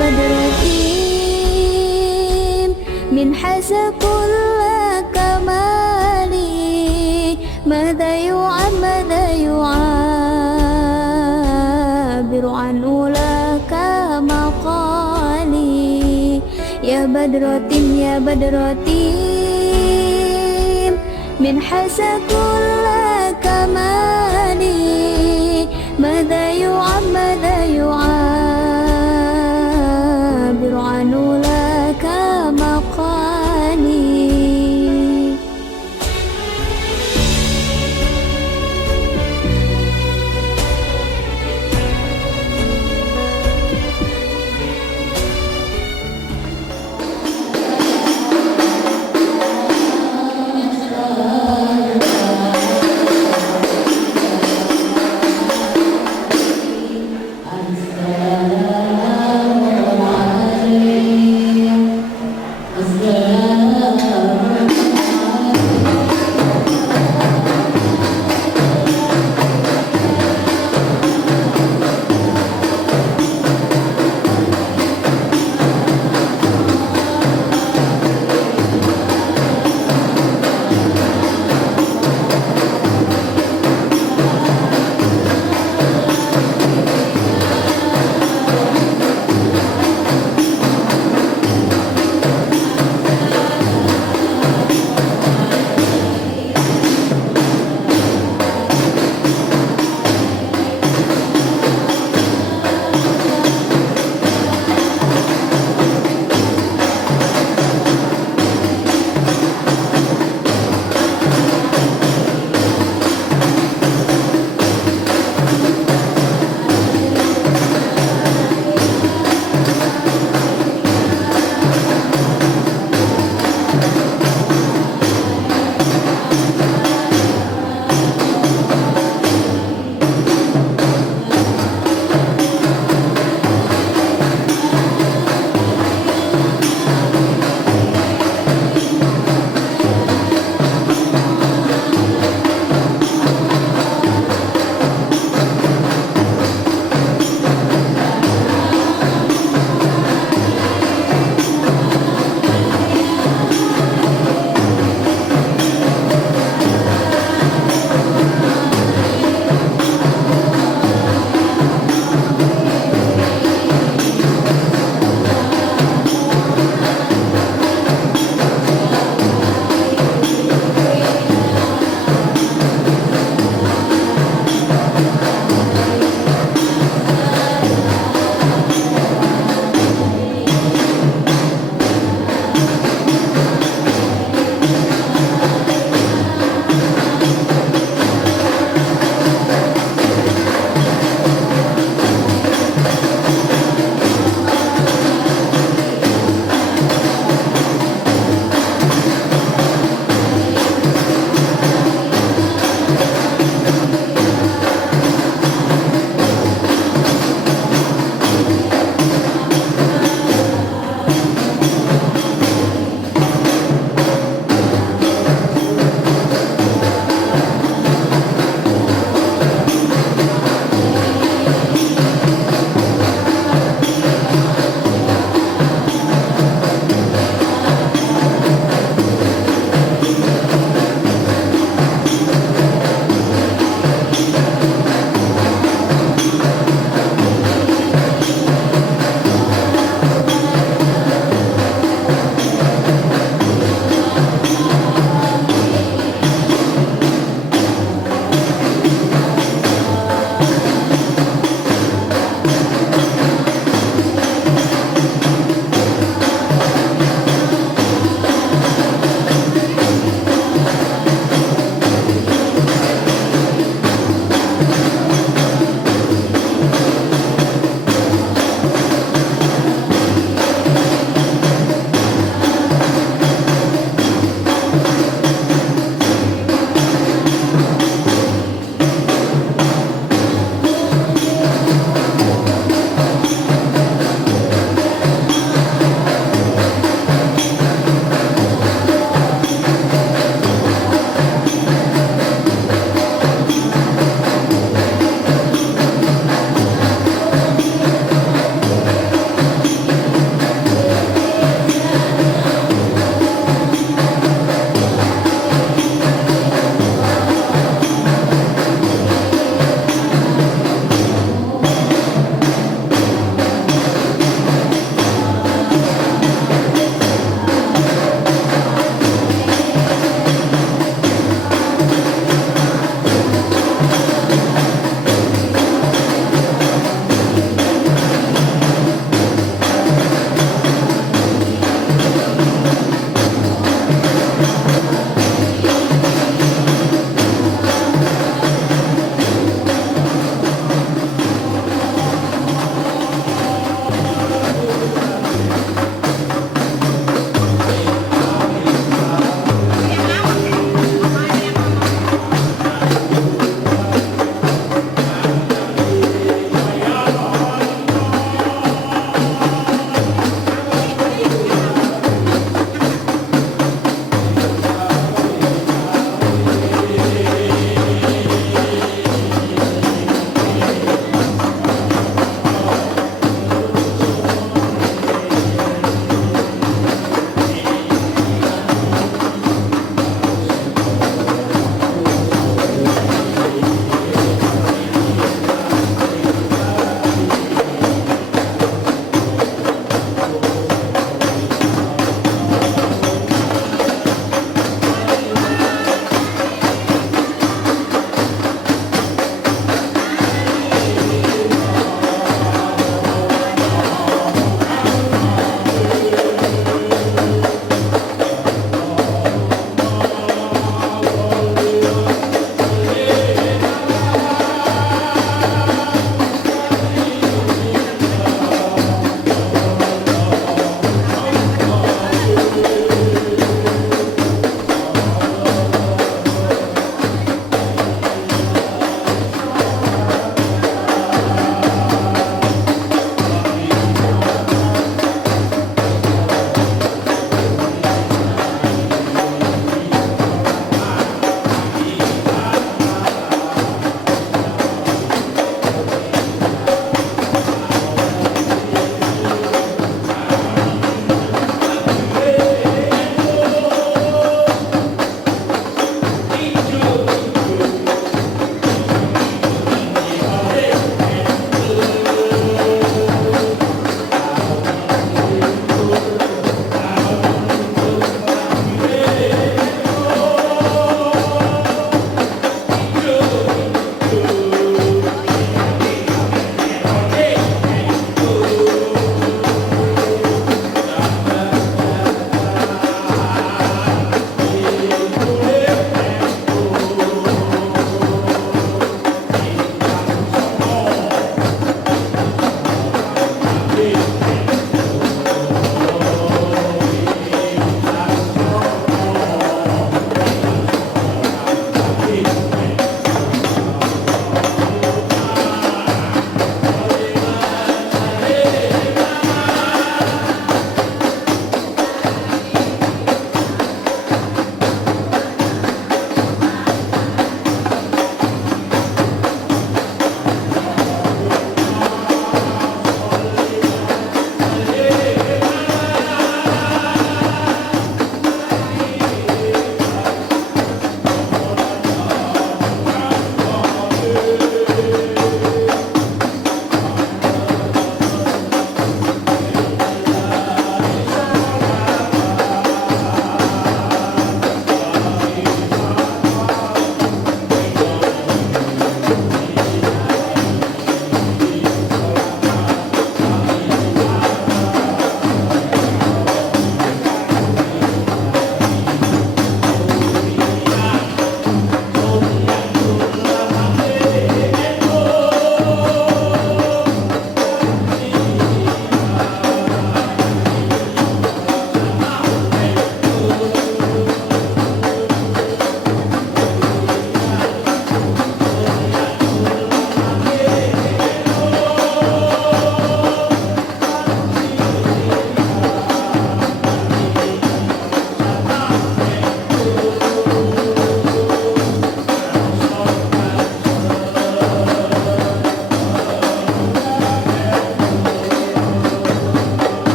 بدرتيم من حيث كل كمالي ماذا يعبر عن أولاك مقالي يا بدرتيم يا بدرتيم من حيث كل كمالي ماذا يعبر عن أولاك مقالي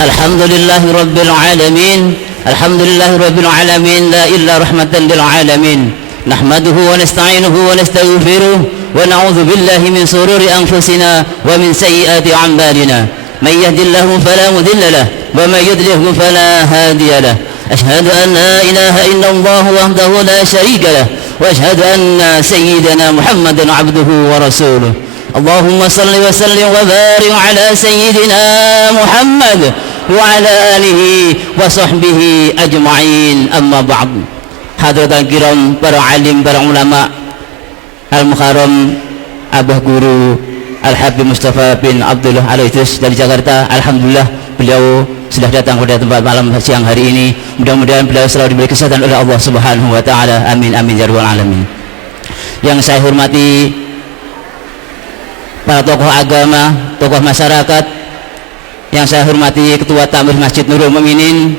Alhamdulillahi Rabbil Alamin. Alhamdulillahi Rabbil Alamin. La illa rahmatan lil alamin. Nahmaduhu wa nasta'inuhu wa nastaghfiruh wa na'udzu billahi min sururi anfusina wa min sayyiati a'malina. May yahdihillahu fala mudilla lahu wa may yudlilhu fala hadiya lahu. Ashhadu an la ilaha illallah wahdahu la syarika lahu wa ashhadu anna sayyidana Muhammadan 'abduhu wa rasuluh. Allahumma salli wa sallim wa barik ala sayyidina Muhammad wa ala alihi wa sahbihi ajma'in. Amma ba'd. Hadratul kiram, para alim, para ulama, Al-Mukarram Abah Guru Al-Habib Mustafa bin Abdullah Al-Idris dari Jakarta. Alhamdulillah beliau sudah datang pada tempat malam siang hari ini. Mudah-mudahan beliau selalu diberi kesehatan oleh Allah Subhanahu wa taala. Amin amin ya rabbal alamin. Yang saya hormati para tokoh agama, tokoh masyarakat, yang saya hormati Ketua Takmir Masjid Nurul Mukminin,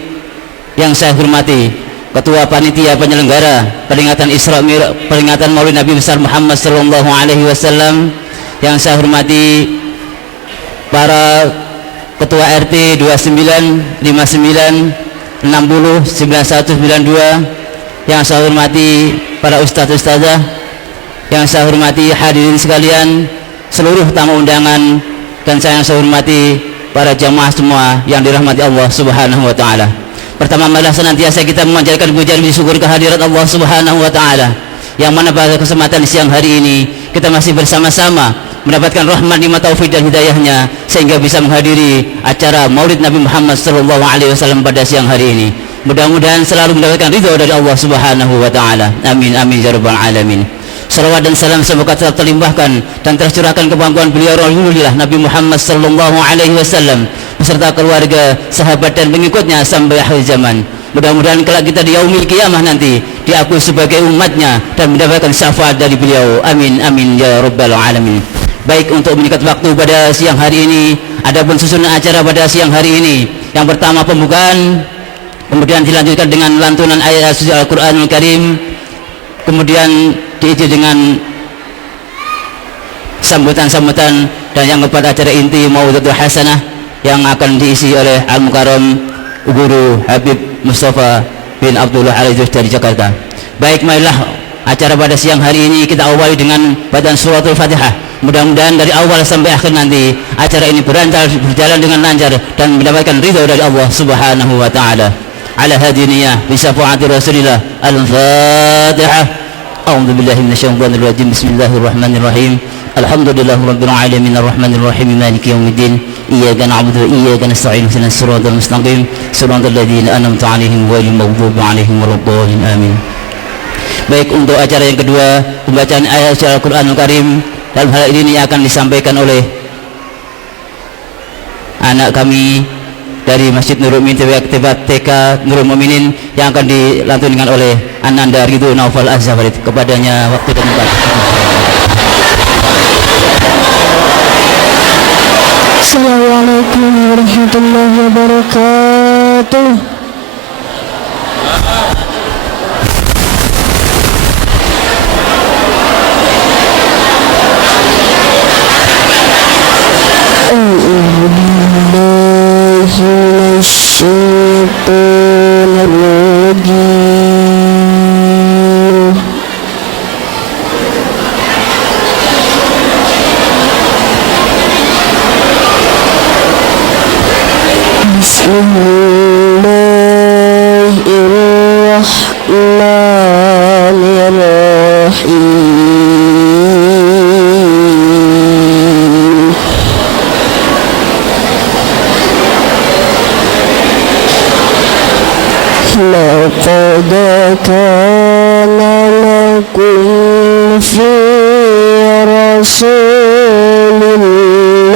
yang saya hormati Ketua Panitia Penyelenggara peringatan Isra Mi'raj, peringatan Maulid Nabi besar Muhammad sallallahu alaihi wasallam, yang saya hormati para Ketua RT 29, 59, 60, 91, 92, yang saya hormati para ustadz ustadzah, yang saya hormati hadirin sekalian, seluruh tamu undangan, dan saya hormati para jamaah semua yang dirahmati Allah Subhanahu wa taala. Pertama, marilah senantiasa kita memanjatkan pujian dan syukur kehadirat Allah Subhanahu wa taala, yang mana pada kesempatan siang hari ini kita masih bersama-sama mendapatkan rahmat, nikmat, taufik dan hidayahnya sehingga bisa menghadiri acara Maulid Nabi Muhammad sallallahu alaihi wasallam pada siang hari ini. Mudah-mudahan selalu mendapatkan ridha dari Allah Subhanahu wa taala. Amin amin ya rabbal alamin. Salawat dan salam semoga tetap terlimpahkan dan tercurahkan ke pangkuan beliau Rasulullah Nabi Muhammad sallallahu alaihi wasallam beserta keluarga, sahabat dan pengikutnya sampai akhir zaman. Mudah-mudahan kelak kita di yaumil qiyamah nanti diakui sebagai umatnya dan mendapatkan syafaat dari beliau. Amin amin ya rabbal alamin. Baik, untuk menyikat waktu pada siang hari ini, adapun susunan acara pada siang hari ini, yang pertama pembukaan, kemudian dilanjutkan dengan lantunan ayat suci Al-Qur'anul Karim, kemudian diisi dengan sambutan-sambutan, dan yang keempat acara inti Mau'izatul Hasanah yang akan diisi oleh Al-Mukarram Guru Habib Mustafa bin Abdullah Al-Idris dari Jakarta. Baik, marilah acara pada siang hari ini kita awali dengan bacaan suratul Fatihah. Mudah-mudahan dari awal sampai akhir nanti acara ini berjalan dengan lancar dan mendapatkan ridha dari Allah Subhanahu wa taala. Ala hadiniyah bi syafaati Rasulillah. Al-Fatihah. A'udzu billahi minasyaitonir rajim. Bismillahirrahmanirrahim. Alhamdulillahirabbil alamin arrahmanir rahim maliki yaumiddin. Iyyaka na'budu wa iyyaka nasta'in. Ihdinas siratal mustaqim. Siratal ladzina an'amta 'alaihim ghairil maghdubi 'alaihim waladdallin. Amin. Baik, untuk acara yang kedua, pembacaan ayat Al-Qur'anul Karim. Dalam hal ini akan disampaikan oleh anak kami dari Masjid Nurul Mukminin TK Nurul Mukminin yang akan dilantunkan oleh Ananda Ridho Naufal Az-Zafarid. Kepadanya waktu dan tempat. Assalamualaikum warahmatullahi wabarakatuh. لقد كان لكم في رسول الله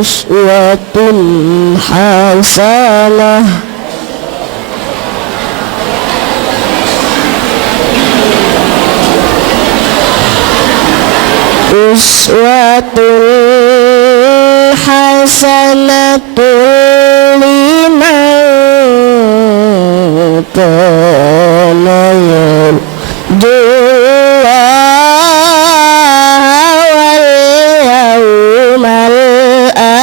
أسوة حسنة أسوة حسنة لمن كان يرجو الله واليوم الآخر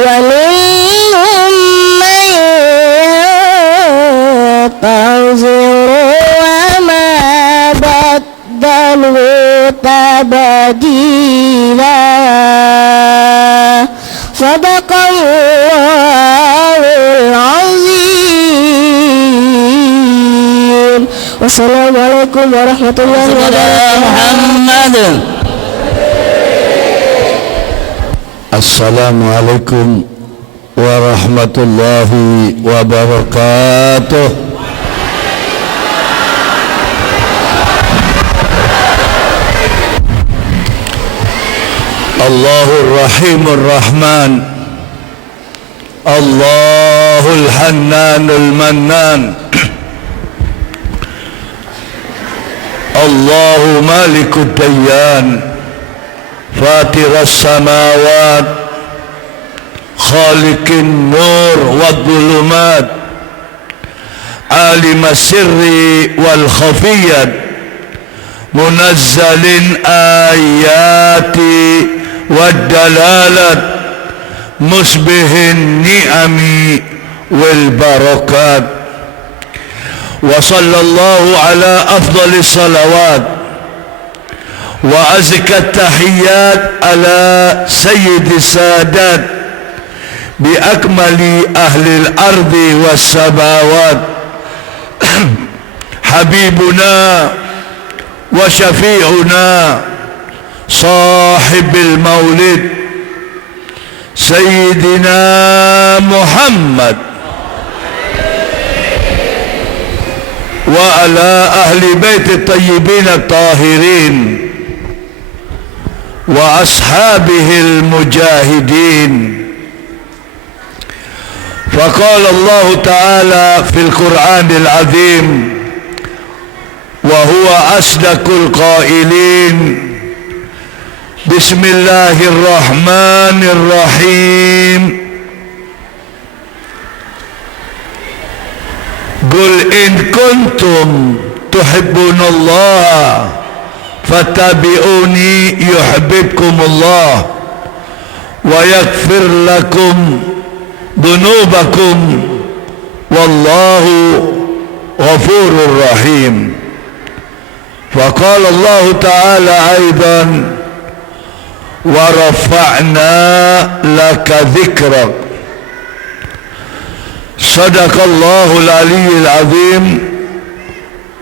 ومنهم من ينتظر وما بدلوا تبديلا صدق الله العظيم والسلام عليكم ورحمة الله وبركاته. Assalamualaikum warahmatullahi wabarakatuh. Allahur Rahimur Rahman, Allahul Hannanul Mannan, Allahu Malikud Dayyan, فاطر السماوات خالق النور والظلمات عالم السر والخفيات منزل الآيات والدلالات مشبه النعم والبركات وصلى الله على أفضل الصلوات وأزكى التحيات على سيد السادات بأكمل أهل الأرض والسماوات حبيبنا وشفيعنا صاحب المولد سيدنا محمد وعلى أهل بيت الطيبين الطاهرين وأصحابه المجاهدين. فقال الله تعالى في القرآن العظيم وهو أصدق القائلين بسم الله الرحمن الرحيم قل إن كنتم تحبون الله فاتبعوني يحببكم الله ويغفر لكم ذنوبكم والله غفور رحيم. فقال الله تعالى أيضا wa rafa'na laka dhikrak. Sadaqallahul aliyyil azim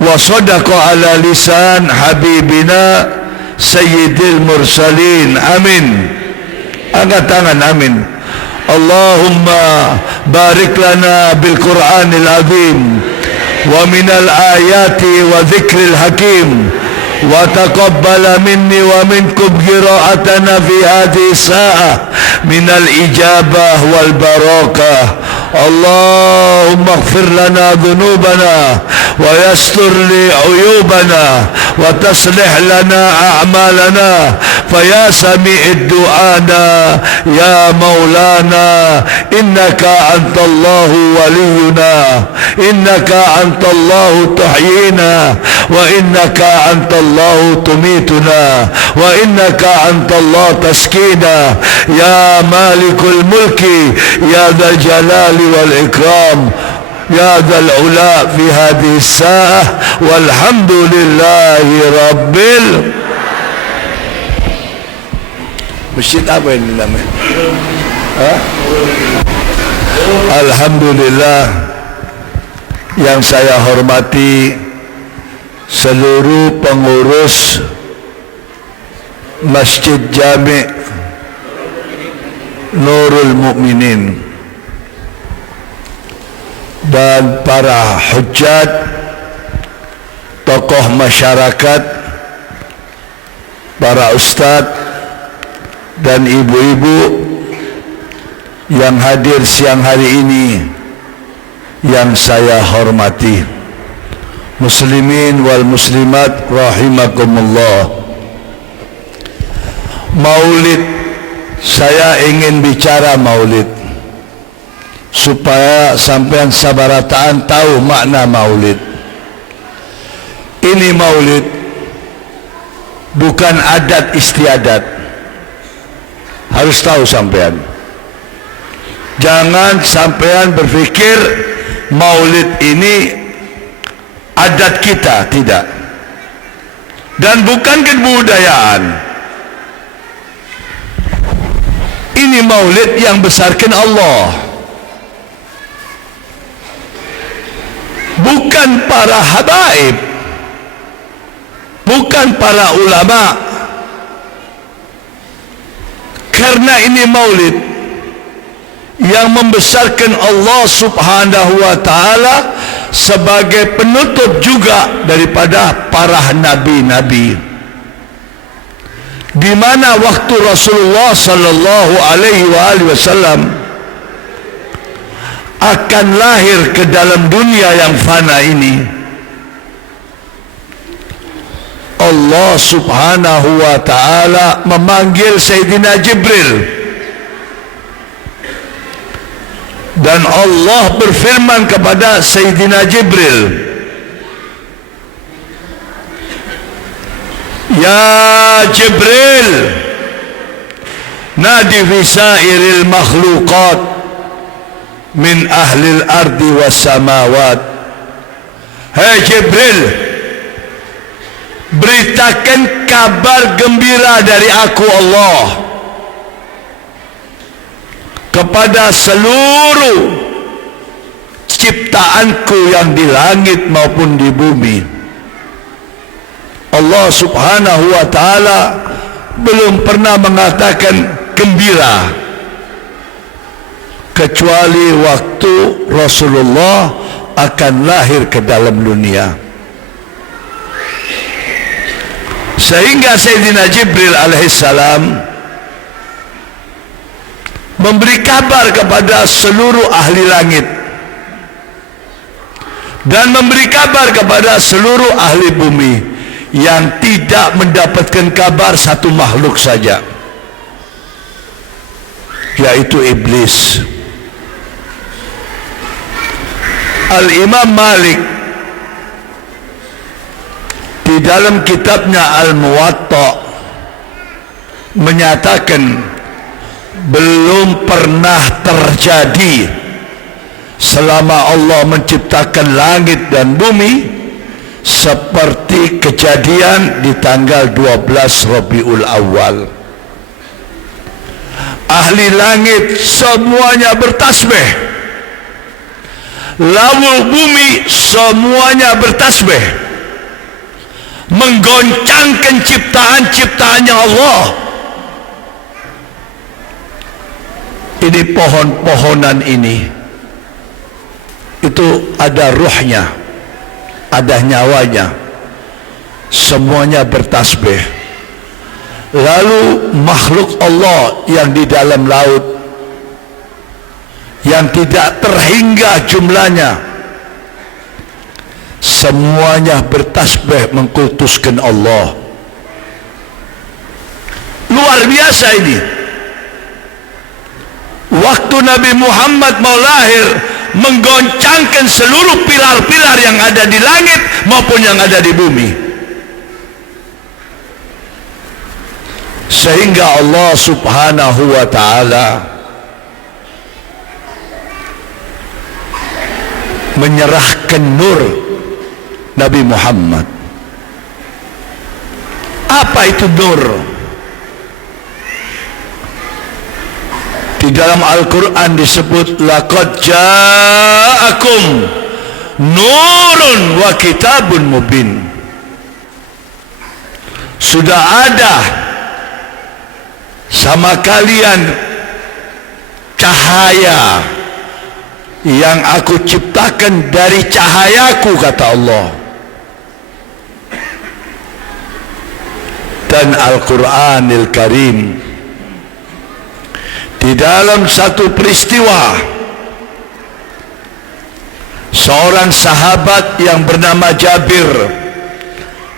wa sadaqa ala lisan habibina sayyidil mursalin. Amin. Angkat tangan, amin. Allahumma barik lana bil Qur'anil azim wa minal ayati wa dhikril hakim wa taqabbala minni wa minkum qira'atana fi hadhihi sa'ah minal ijabah wal barakah. Allahumma ighfir lana dhunubana wa yastur li uyubana wa taslih lana a'malana fa ya sami'id du'ana ya maulana innaka antallahu waliyuna innaka antallahu tuhyina wa innaka antallahu tumituna wa innaka antallahu taskina ya malikul mulki ya dzal jalali wal ikram ya dzal ula fi hadhihi sa'ah walhamdulillahi rabbil. Masjid apa ini namanya? Alhamdulillah, yang saya hormati seluruh pengurus Masjid Jami' Nurul Mukminin dan para hujjat, tokoh masyarakat, para ustadz dan ibu-ibu yang hadir siang hari ini yang saya hormati, muslimin wal muslimat rahimakumullah. Maulid, saya ingin bicara maulid supaya sampean sabarataan tahu makna maulid. Ini maulid bukan adat istiadat, harus tahu sampean. Jangan sampean berpikir maulid ini adat kita, tidak. Dan bukan kebudayaan. Ini maulid yang besarkan Allah. Bukan para habaib, bukan para ulama. Karena ini maulid yang membesarkan Allah subhanahu wa ta'ala sebagai penutup juga daripada para nabi-nabi, di mana waktu Rasulullah sallallahu alaihi wasallam akan lahir ke dalam dunia yang fana ini, Allah subhanahu wa ta'ala memanggil Sayyidina Jibril, dan Allah berfirman kepada Sayyidina Jibril, ya Jibril, nadi fi sairil makhluqat min ahlil ardi was samawat. Hai Jibril, beritakan kabar gembira dari aku Allah kepada seluruh ciptaanku yang di langit maupun di bumi. Allah subhanahu wa ta'ala belum pernah mengatakan gembira kecuali waktu Rasulullah akan lahir ke dalam dunia. Sehingga Sayyidina Jibril alaihissalam memberi kabar kepada seluruh ahli langit dan memberi kabar kepada seluruh ahli bumi, yang tidak mendapatkan kabar satu makhluk saja, yaitu iblis. Al-Imam Malik di dalam kitabnya Al-Muwatta menyatakan belum pernah terjadi selama Allah menciptakan langit dan bumi seperti kejadian di tanggal 12 Rabiul Awal. ahli langit semuanya bertasbih, lalu bumi semuanya bertasbih, menggoncangkan ciptaan-ciptaannya Allah. Ini pohon-pohonan ini, itu ada ruhnya, ada nyawanya, semuanya bertasbih. Lalu makhluk Allah yang di dalam laut, yang tidak terhingga jumlahnya, semuanya bertasbih mengkultuskan Allah. Luar biasa ini. Waktu Nabi Muhammad mau lahir, menggoncangkan seluruh pilar-pilar yang ada di langit maupun yang ada di bumi, sehingga Allah subhanahu wa ta'ala menyerahkan nur Nabi Muhammad. Apa itu nur? Di dalam Al-Quran disebut laqad ja'akum nurun wa kitabun mubin. Sudah ada sama kalian cahaya yang aku ciptakan dari cahayaku, kata Allah. Dan Al-Quranil Karim di dalam satu peristiwa, seorang sahabat yang bernama Jabir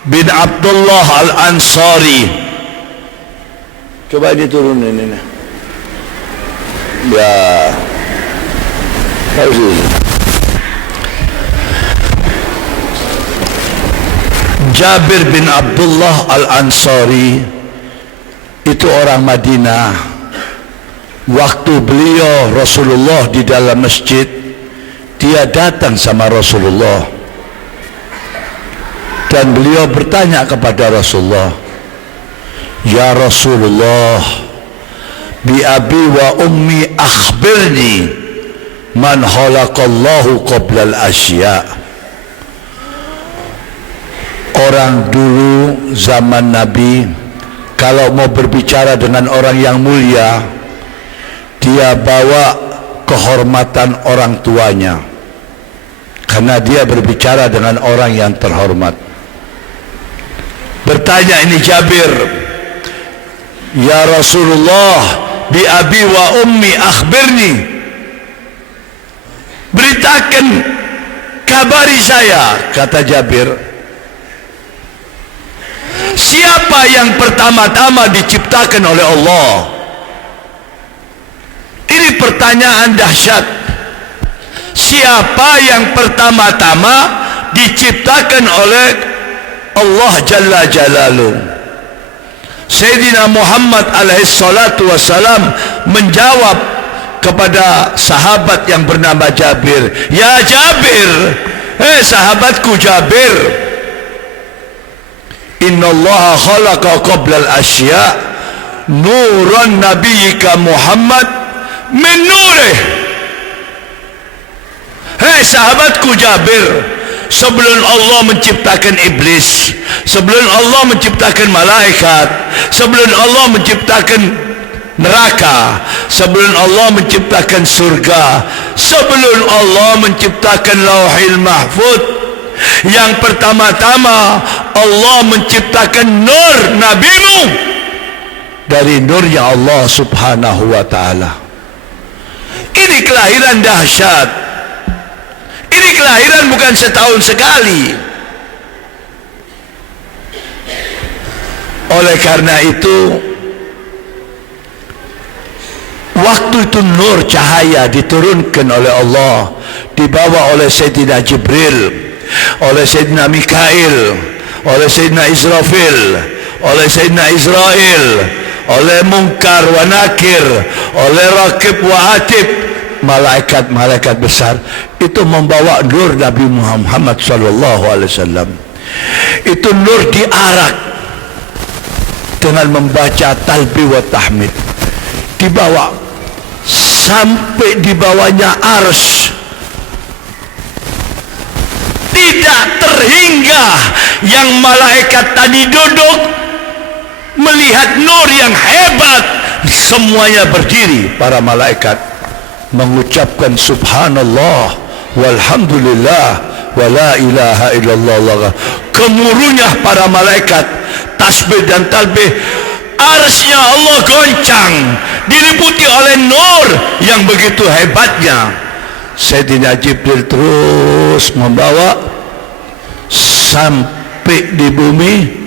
bin Abdullah Al-Ansari, coba diturunin ini ya, Jabir bin Abdullah Al-Ansari itu orang Madinah. Waktu beliau Rasulullah di dalam masjid, dia datang sama Rasulullah dan beliau bertanya kepada Rasulullah, ya Rasulullah, bi abi wa ummi akhbirni man khalaqallahu qabla al-asya. Orang dulu zaman Nabi kalau mau berbicara dengan orang yang mulia, dia bawa kehormatan orang tuanya, karena dia berbicara dengan orang yang terhormat. Bertanya ini Jabir, ya Rasulullah, bi abi wa ummi akhbirni, beritakan, kabari saya, kata Jabir, siapa yang pertama-tama diciptakan oleh Allah? Ini pertanyaan dahsyat. Siapa yang pertama-tama diciptakan oleh Allah Jalla Jalaluh? Sayyidina Muhammad alaihi salatu wassalam menjawab kepada sahabat yang bernama Jabir, ya Jabir, sahabatku Jabir, innallaha khalaqa qabla al-asya nuran nabiyyika Muhammad min nurih. Sahabatku Jabir, sebelum Allah menciptakan iblis, sebelum Allah menciptakan malaikat, sebelum Allah menciptakan neraka, sebelum Allah menciptakan surga, sebelum Allah menciptakan lauhil mahfud, yang pertama-tama Allah menciptakan nur nabimu dari nurnya Allah subhanahu wa ta'ala. Ini kelahiran dahsyat. Ini kelahiran bukan setahun sekali. Oleh karena itu, waktu itu nur cahaya diturunkan oleh Allah, dibawa oleh Sayyidina Jibril, oleh Sayyidina Mikail, oleh Sayyidina Israfil, oleh Sayyidina Israel, oleh Munkar wa Nakir, oleh Raqib wa Atib, malaikat-malaikat besar itu membawa nur Nabi Muhammad sallallahu alaihi wasallam. Itu nur diarak dengan membaca talbih wa tahmid, dibawa sampai di bawahnya arsy. Tidak terhingga yang malaikat tadi duduk melihat nur yang hebat, semuanya berdiri. Para malaikat mengucapkan subhanallah walhamdulillah wa la ilaha illallah. Gemuruhnya para malaikat tasbih dan talbih. Arsy-Nya Allah goncang, diliputi oleh nur yang begitu hebatnya. Sayyidina Jibril terus membawa sampai di bumi.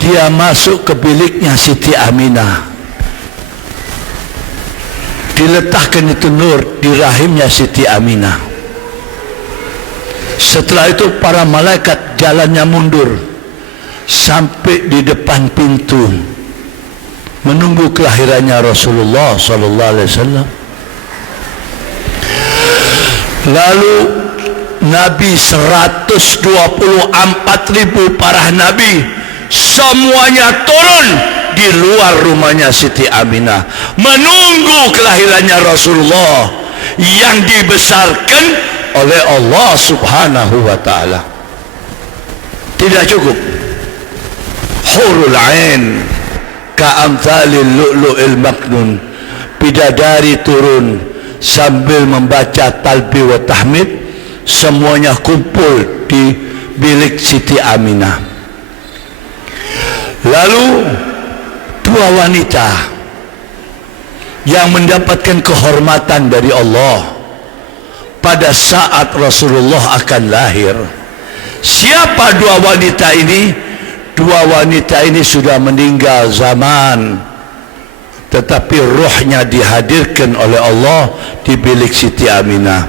Dia masuk ke biliknya Siti Aminah, diletakkan itu nur di rahimnya Siti Aminah. Setelah itu para malaikat jalannya mundur sampai di depan pintu menunggu kelahirannya Rasulullah sallallahu alaihi wasallam. Lalu Nabi 124.000 para nabi semuanya turun di luar rumahnya Siti Aminah menunggu kelahirannya Rasulullah yang dibesarkan oleh Allah Subhanahu wa taala. Tidak cukup, hurul ain ka'amthalil lu'lu'il maknun, bidadari turun sambil membaca talbih wa tahmid, semuanya kumpul di bilik Siti Aminah. Lalu dua wanita yang mendapatkan kehormatan dari Allah pada saat Rasulullah akan lahir. Siapa dua wanita ini? Dua wanita ini sudah meninggal zaman, tetapi ruhnya dihadirkan oleh Allah di bilik Siti Aminah.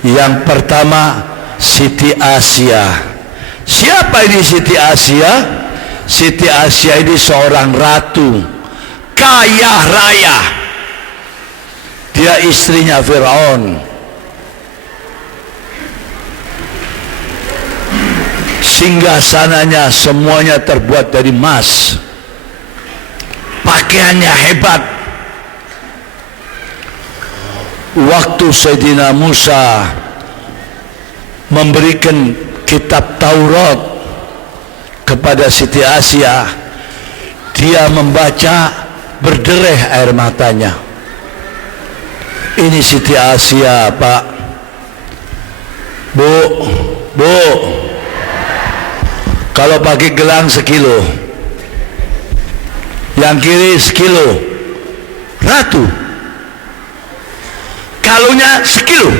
Yang pertama Siti Asia. Siapa ini Siti Asia? Siti Asia ini seorang ratu kaya raya. Dia istrinya Fir'aun. Singgasananya semuanya terbuat dari emas, pakaiannya hebat. Waktu Sayyidina Musa memberikan kitab Taurat kepada Siti Asia, dia membaca berdereh air matanya. Ini Siti Asia, Pak. Bu, kalau pakai gelang 1 kilo, yang kiri 1 kilo, ratu. Kalungnya 1 kilo,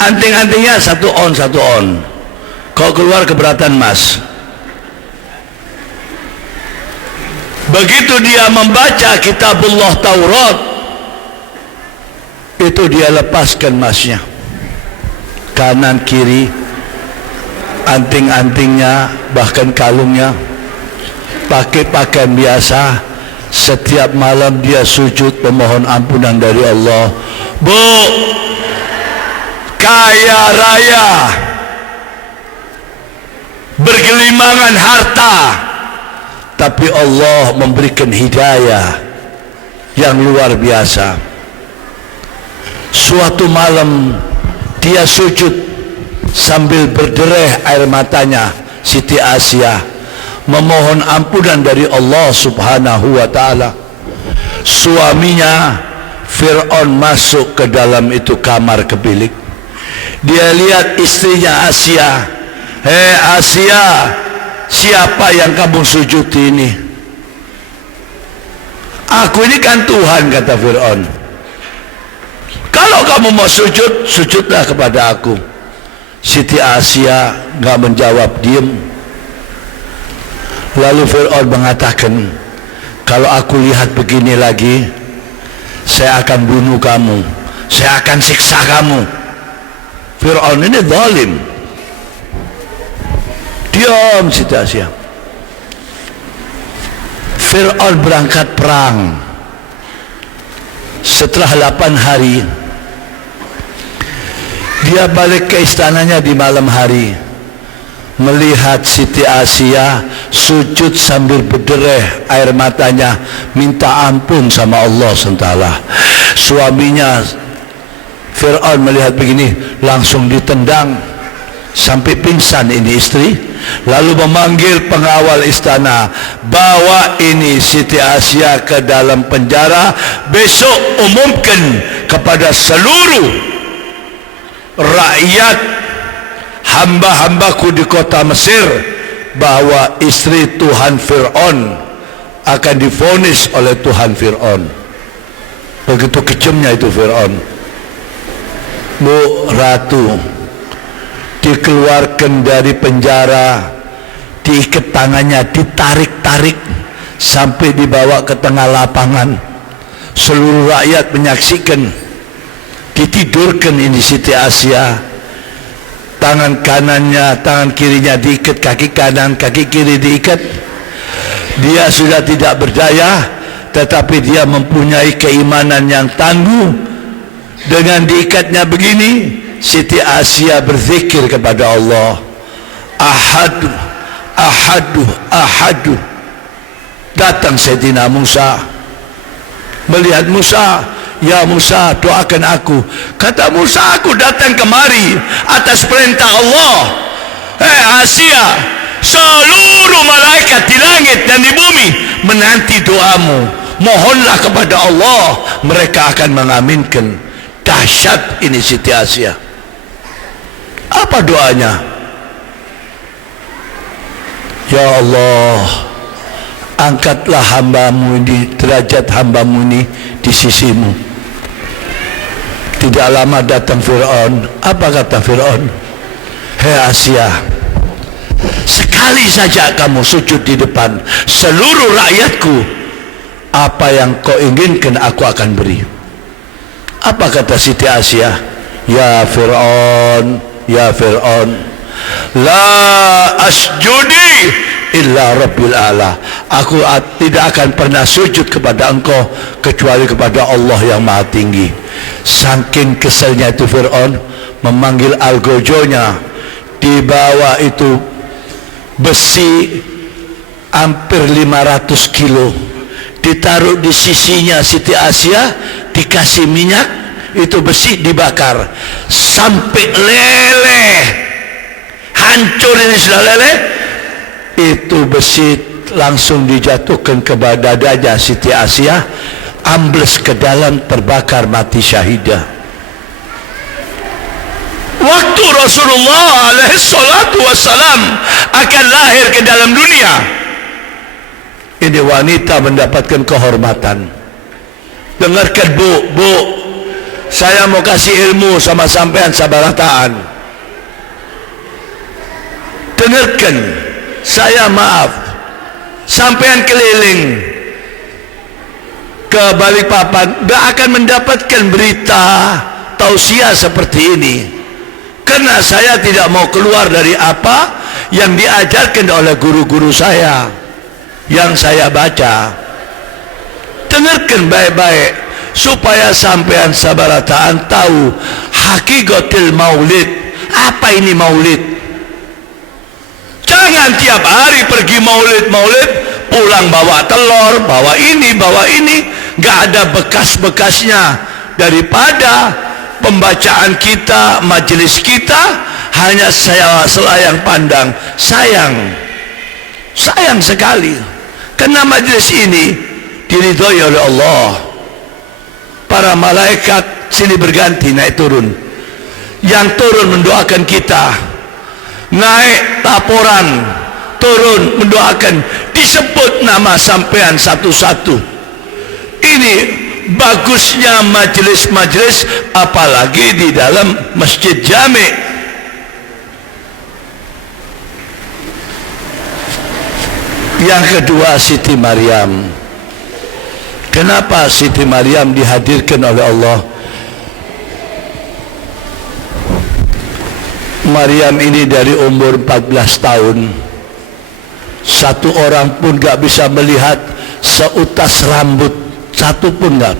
anting-antingnya 1 on. Kau keluar keberatan mas. Begitu dia membaca kitabullah Taurat, itu dia lepaskan masnya, kanan kiri, anting-antingnya, bahkan kalungnya, pakai pakaian biasa. Setiap malam dia sujud memohon ampunan dari Allah. Bu, kaya raya, bergelimangan harta, tapi Allah memberikan hidayah yang luar biasa. Suatu malam dia sujud sambil berdereh air matanya, Siti Asia memohon ampunan dari Allah Subhanahu wa taala. Suaminya Fir'aun masuk ke dalam itu kamar, ke bilik. Dia lihat istrinya Asia. Hei Asia, siapa yang kamu sujud ini? Aku ini kan Tuhan, kata Fir'aun. Kalau kamu mau sujud, sujudlah kepada aku. Siti Asia nggak menjawab, diam. Lalu Fir'aun mengatakan, kalau aku lihat begini lagi, saya akan bunuh kamu, saya akan siksa kamu. Fir'aun ini zalim. Diam Siti Asia. Fir'aun berangkat perang. Setelah 8 hari, dia balik ke istananya di malam hari, melihat Siti Asia sujud sambil berdereh air matanya, minta ampun sama Allah SWT. Suaminya Fir'aun melihat begini, langsung ditendang sampai pingsan ini istri, lalu memanggil pengawal istana, bawa ini Siti Asia ke dalam penjara, besok umumkan kepada seluruh rakyat hamba-hambaku di kota Mesir bahwa istri Tuhan Fir'aun akan divonis oleh Tuhan Fir'aun. Begitu kejamnya itu Fir'aun. Bu Ratu dikeluarkan dari penjara, diikat tangannya, ditarik-tarik sampai dibawa ke tengah lapangan. Seluruh rakyat menyaksikan, ditidurkan ini Siti Asia, tangan kanannya, tangan kirinya diikat, kaki kanan, kaki kiri diikat. Dia sudah tidak berdaya, tetapi dia mempunyai keimanan yang tangguh. Dengan diikatnya begini, Siti Asia berzikir kepada Allah, Ahadu, Ahadu, Ahadu. Datang Sayyidina Musa, melihat Musa, ya Musa, doakan aku. Kata Musa, aku datang kemari atas perintah Allah. Asia, seluruh malaikat di langit dan di bumi menanti doamu. Mohonlah kepada Allah, mereka akan mengaminkan. Dahsyat ini Siti Asia. Apa doanya? Ya Allah, angkatlah hambamu ini, derajat hambamu ini di sisimu. Tidak lama datang Fir'aun. Apa kata Fir'aun? Hei Asia, sekali saja kamu sujud di depan seluruh rakyatku, apa yang kau inginkan aku akan beri. Apa kata Siti Asia? Ya Fir'aun, ya Fir'aun, la asjudi illa Rabbil A'la. Aku tidak akan pernah sujud kepada engkau kecuali kepada Allah yang maha tinggi. Saking keselnya itu Fir'aun memanggil algojonya, dibawa itu besi hampir 500 kilo, ditaruh di sisinya Siti Asia, dikasih minyak, itu besi dibakar sampai leleh, hancur ini sudah leleh. Itu besi langsung dijatuhkan ke dadanya Siti Asia, ambles ke dalam, terbakar, mati syahidah. Waktu Rasulullah alaihi salatu wassalam akan lahir ke dalam dunia, ini wanita mendapatkan kehormatan. Dengarkan bu, saya mau kasih ilmu sama sampean sabarataan. Dengarkan, saya maaf, sampean keliling ke Balikpapan gak akan mendapatkan berita tausiah seperti ini, karena saya tidak mau keluar dari apa yang diajarkan oleh guru-guru saya yang saya baca. Dengarkan baik-baik supaya sampean sabarataan tahu hakikatul maulid. Apa ini maulid? Jangan tiap hari pergi maulid, pulang bawa telur, bawa ini, gak ada bekas-bekasnya. Daripada pembacaan kita, majelis kita hanya saya selayang pandang. Sayang sekali, karena majelis ini diridhoi oleh Allah. Para malaikat silih berganti naik turun. Yang turun mendoakan kita, naik laporan, turun mendoakan, disebut nama sampean satu-satu. Ini bagusnya majelis-majelis, apalagi di dalam masjid jami'. Yang kedua, Siti Maryam. Kenapa Siti Maryam dihadirkan oleh Allah? Maryam ini dari umur 14 tahun, satu orang pun gak bisa melihat seutas rambut, satu pun gak.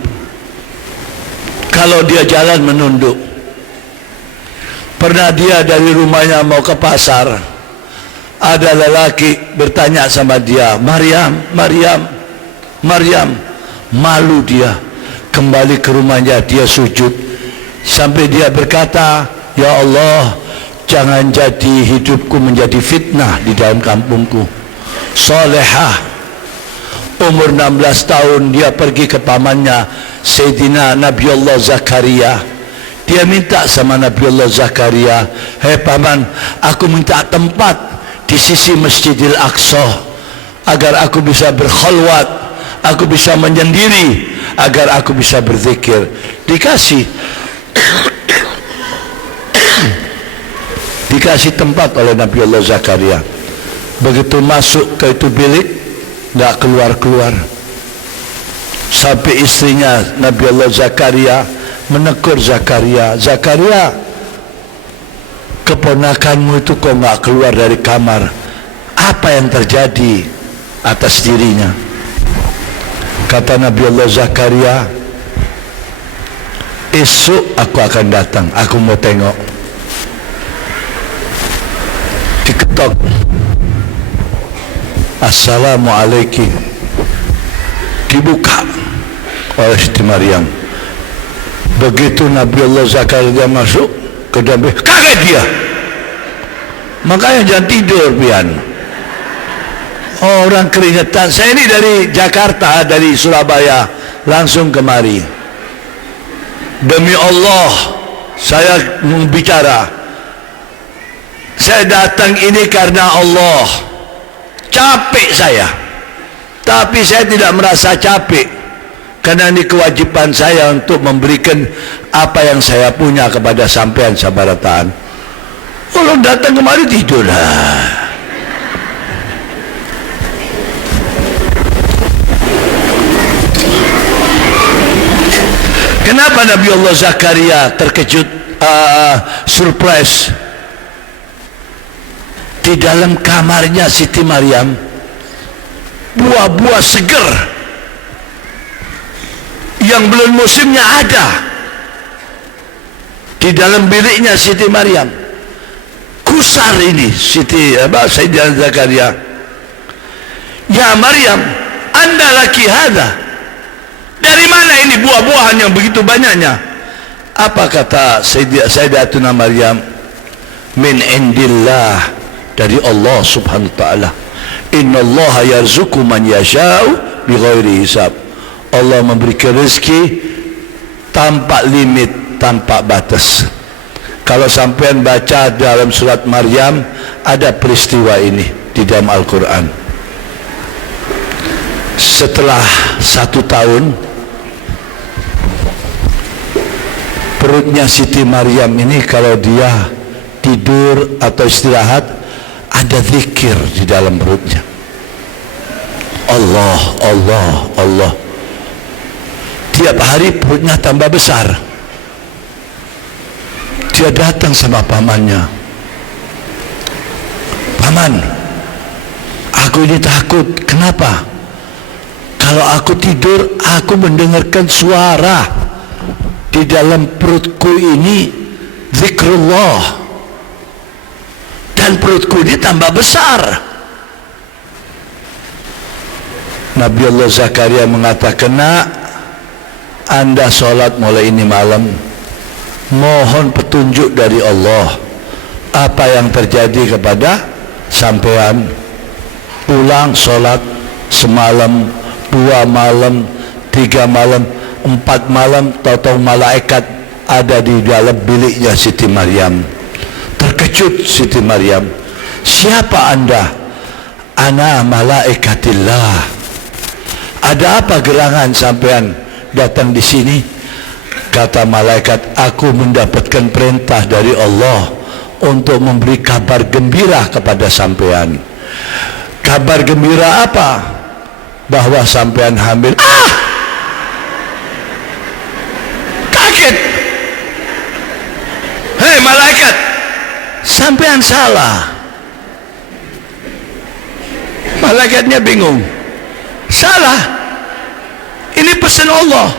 Kalau dia jalan menunduk. Pernah dia dari rumahnya mau ke pasar, ada lelaki bertanya sama dia, Maryam, Maryam, Maryam. Malu dia, kembali ke rumahnya, dia sujud sampai dia berkata, ya Allah, jangan jadi hidupku menjadi fitnah di dalam kampungku. Solehah, umur 16 tahun dia pergi ke pamannya Sayyidina Nabiullah Zakaria. Dia minta sama Nabiullah Zakaria, hei paman, aku minta tempat di sisi Masjidil Aqsa agar aku bisa berkhalwat, aku bisa menyendiri, agar aku bisa berzikir. Dikasih dikasih tempat oleh Nabiullah Zakaria. Begitu masuk ke itu bilik, nggak keluar-keluar, sampai istrinya Nabiullah Zakaria menegur Zakaria, Zakaria, keponakanmu itu kok nggak keluar dari kamar, apa yang terjadi atas dirinya? Kata Nabiullah Zakaria, esok aku akan datang, aku mau tengok. Diketok, Assalamualaikum. Dibuka oleh Siti Maryam. Begitu Nabiullah Zakaria masuk ke dalam, kaget dia. Makanya jangan tidur pian. Orang keringetan. Saya ini dari Jakarta, dari Surabaya, langsung kemari. Demi Allah, saya bicara, saya datang ini karena Allah. Capek saya, tapi saya tidak merasa capek, karena ini kewajiban saya untuk memberikan apa yang saya punya kepada sampean sabarataan. Kalau datang kemari tidur lah. Kenapa Nabiullah Zakaria terkejut, surprise? Di dalam kamarnya Siti Maryam, buah-buah seger yang belum musimnya ada di dalam biliknya Siti Maryam. Kusar ini Sayyidina Zakaria, ya Maryam, anda laki hada, dari mana ini buah-buahan yang begitu banyaknya? Apa kata Sayyidatuna Maryam? Min indillah, dari Allah subhanahu wa ta'ala. Innallaha yarzuqu man yasha'u bighairi hisab. Allah memberikan rezeki tanpa limit, tanpa batas. Kalau sampean baca dalam surat Maryam, ada peristiwa ini di dalam Al-Quran. Setelah 1 tahun, perutnya Siti Maryam ini kalau dia tidur atau istirahat, ada zikir di dalam perutnya. Allah, Allah, Allah. Tiap hari perutnya tambah besar. Dia datang sama pamannya, paman, aku ini takut. Kenapa? Kalau aku tidur, aku mendengarkan suara di dalam perutku ini, zikrullah, dan perutku ini tambah besar. Nabiullah Zakaria mengatakan, nak, anda sholat mulai ini malam, mohon petunjuk dari Allah, apa yang terjadi kepada sampean. Pulang sholat semalam, 2 malam, 3 malam, 4 malam, tahu-tahu malaikat ada di dalam biliknya Siti Maryam. Terkejut Siti Maryam, siapa anda? Ana malaikatillah. Ada apa gerangan sampean datang di sini? Kata malaikat, aku mendapatkan perintah dari Allah untuk memberi kabar gembira kepada sampean. Kabar gembira apa? Bahwa sampean hamil. Kaget. Hei malaikat, sampean salah. Malaikatnya bingung. Salah. Ini pesan Allah.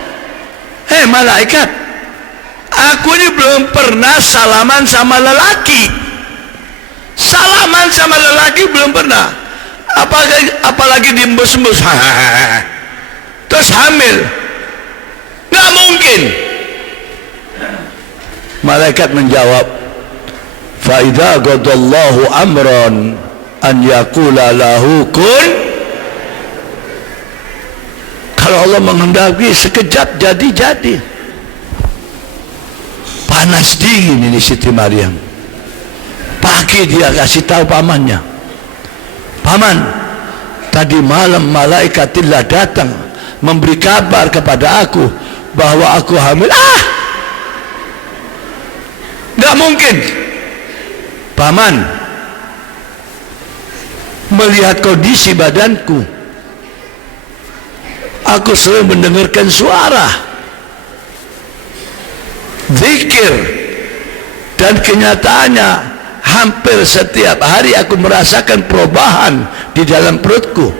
Hei malaikat, aku ini belum pernah salaman sama lelaki. Salaman sama lelaki belum pernah, apalagi diembus-embus. Terus hamil, nggak mungkin. Malaikat menjawab, fa idza qadallahu amran an yaqula lahu kun. Kalau Allah menghendaki sekejap jadi. Panas dingin ini Siti Maryam. Pagi dia kasih tahu pamannya, paman, tadi malam malaikat telah datang memberi kabar kepada aku bahwa aku hamil. Nggak mungkin. Paman, melihat kondisi badanku, aku sering mendengarkan suara zikir, dan kenyataannya hampir setiap hari aku merasakan perubahan di dalam perutku.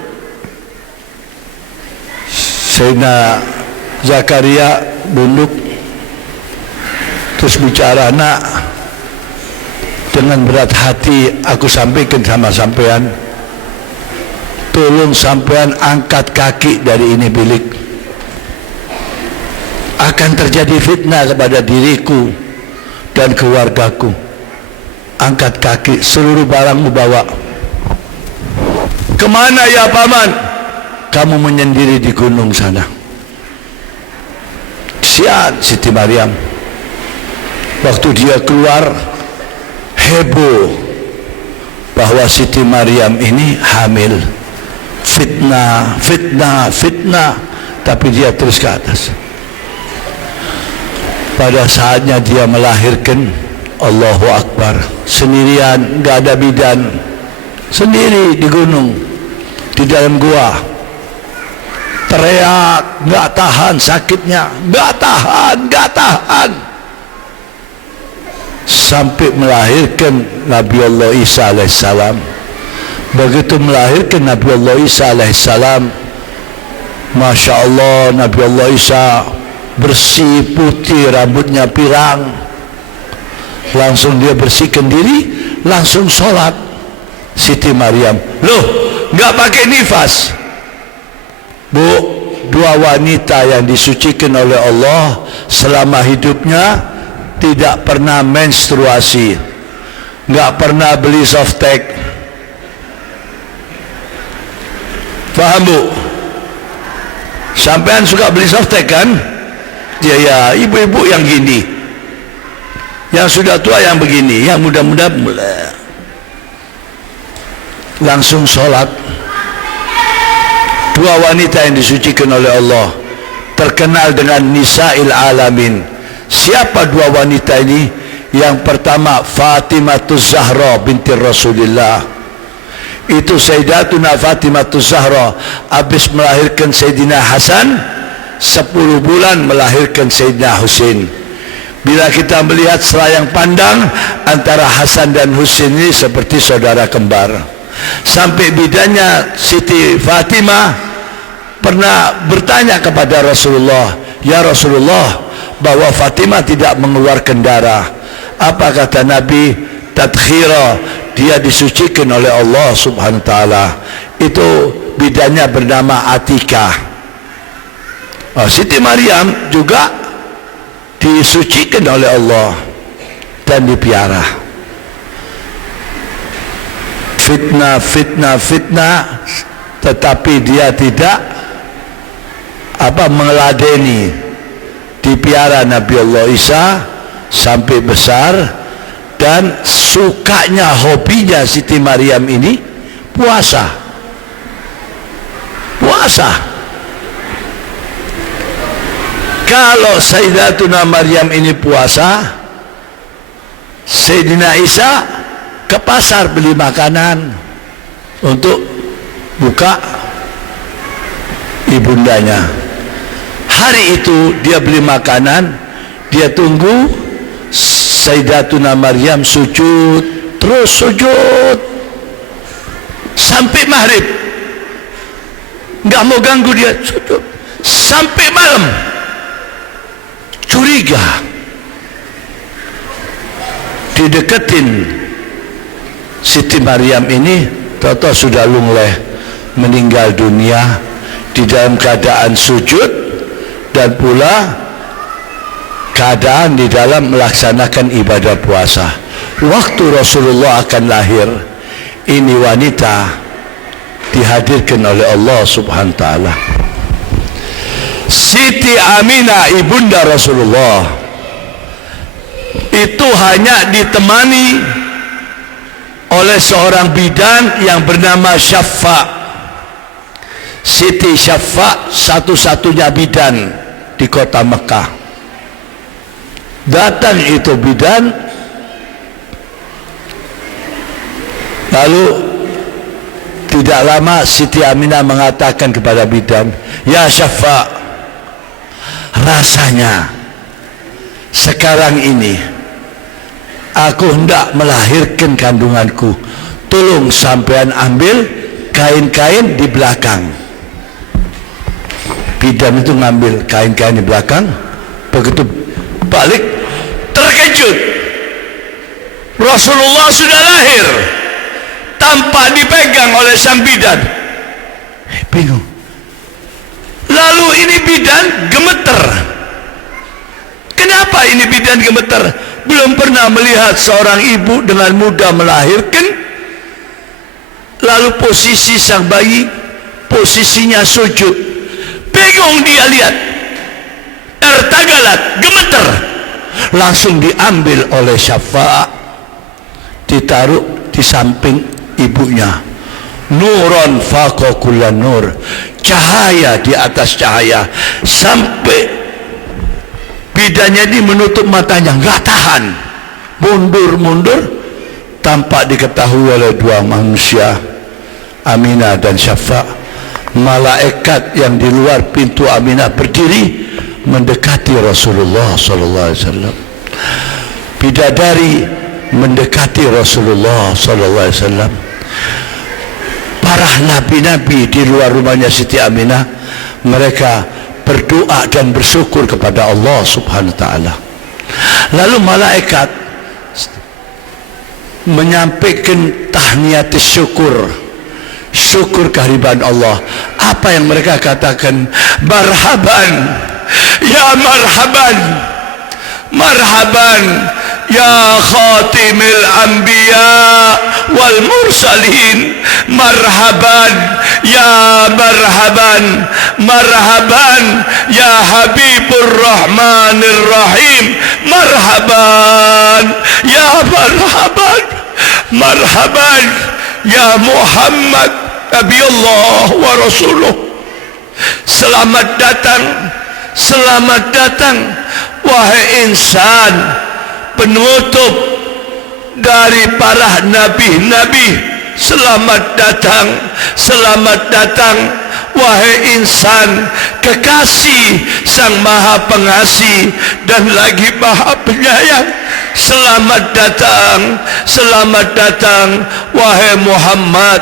Sayyidina Zakaria duduk terus bicara, nak, dengan berat hati aku sampaikan sama sampean, tolong sampean angkat kaki dari ini bilik. Akan terjadi fitnah kepada diriku dan keluargaku. Angkat kaki, seluruh barangmu bawa. Kemana ya paman? Kamu menyendiri di gunung sana. Siap Siti Maryam. Waktu dia keluar, heboh bahwa Siti Maryam ini hamil. Fitnah, tapi dia terus ke atas. Pada saatnya dia melahirkan, Allahu Akbar, sendirian, gak ada bidan, sendiri di gunung, di dalam gua, teriak, gak tahan sakitnya, gak tahan, sampai melahirkan Nabi Allah Isa alaihissalam. Begitu melahirkan Nabi Allah Isa alaihissalam, Masya Allah, Nabi Allah Isa bersih, putih, rambutnya pirang. Langsung dia bersihkan diri, langsung sholat. Siti Maryam, loh, nggak pakai nifas. Bu, dua wanita yang disucikan oleh Allah selama hidupnya tidak pernah menstruasi, nggak pernah beli softtek. Paham bu? Sampean suka beli softtek kan? Ya, ibu-ibu yang gini, yang sudah tua yang begini, yang muda-muda langsung sholat. Dua wanita yang disucikan oleh Allah, terkenal dengan Nisa'il Alamin. Siapa dua wanita ini? Yang pertama Fatimatuz Zahra binti Rasulullah. Itu Sayyidatuna Fatimatuz Zahra habis melahirkan Sayyidina Hasan, 10 bulan melahirkan Sayyidina Husain. Bila kita melihat selayang pandang antara Hasan dan Husain ini seperti saudara kembar. Sampai bidannya Siti Fatimah pernah bertanya kepada Rasulullah, ya Rasulullah, bahwa Fatimah tidak mengeluarkan darah. Apa kata Nabi? Tadkhira, dia disucikan oleh Allah subhanahu wa ta'ala. Itu bidannya bernama Atikah. Siti Maryam juga disucikan oleh Allah dan dipiara. Fitnah, tetapi dia tidak meladeni. Dipiara Nabi Allah Isa sampai besar, dan sukanya, hobinya Siti Maryam ini puasa. Kalau Sayyidatuna Maryam ini puasa, Sayyidina Isa ke pasar beli makanan untuk buka ibundanya. Hari itu dia beli makanan, dia tunggu Sayyidatuna Maryam sujud, terus sujud sampai maghrib, nggak mau ganggu dia, sujud sampai malam. Curiga, dideketin Siti Maryam ini tahu sudah lungleh meninggal dunia di dalam keadaan sujud dan pula keadaan di dalam melaksanakan ibadah puasa. Waktu Rasulullah akan lahir, ini wanita dihadirkan oleh Allah Subhanahu wa taala. Siti Aminah ibunda Rasulullah itu hanya ditemani oleh seorang bidan yang bernama Syafa. Siti Syafa satu-satunya bidan di kota Mekah. Datang itu bidan, lalu tidak lama Siti Aminah mengatakan kepada bidan, "Ya Syafa, rasanya sekarang ini aku hendak melahirkan kandunganku. Tolong sampean ambil kain-kain di belakang." Bidan itu ngambil kain-kain di belakang. Begitu balik, terkejut, Rasulullah sudah lahir tanpa dipegang oleh sang bidan. Bingung. Lalu ini bidan gemeter. Kenapa ini bidan gemeter? Belum pernah melihat seorang ibu dengan mudah melahirkan, lalu posisi sang bayi posisinya sujud. Bingung dia lihat, tertagalat, gemeter. Langsung diambil oleh Syafa', ditaruh di samping ibunya. Nuron faqa kullan nur, cahaya di atas cahaya, sampai bidannya ini menutup matanya, nggak tahan, mundur tanpa diketahui oleh dua manusia, Aminah dan Syafa'. Malaikat yang di luar pintu Aminah berdiri mendekati Rasulullah sallallahu alaihi wasallam. Bidadari mendekati Rasulullah sallallahu alaihi wasallam. Para nabi-nabi di luar rumahnya Siti Aminah, mereka berdoa dan bersyukur kepada Allah Subhanahu wa taala. Lalu malaikat menyampaikan tahniyat syukur kehadiran Allah. Apa yang mereka katakan? Marhaban, ya marhaban, marhaban ya khatimil anbiya wal mursalin, marhaban ya marhaban, marhaban ya habibur rahmanir rahim, marhaban ya marhaban, marhaban ya Muhammad Nabi Allah wa Rasuluh. Selamat datang wahai insan, penutup dari para nabi-nabi. Selamat datang wahai insan, kekasih sang maha pengasih dan lagi maha penyayang. Selamat datang wahai Muhammad,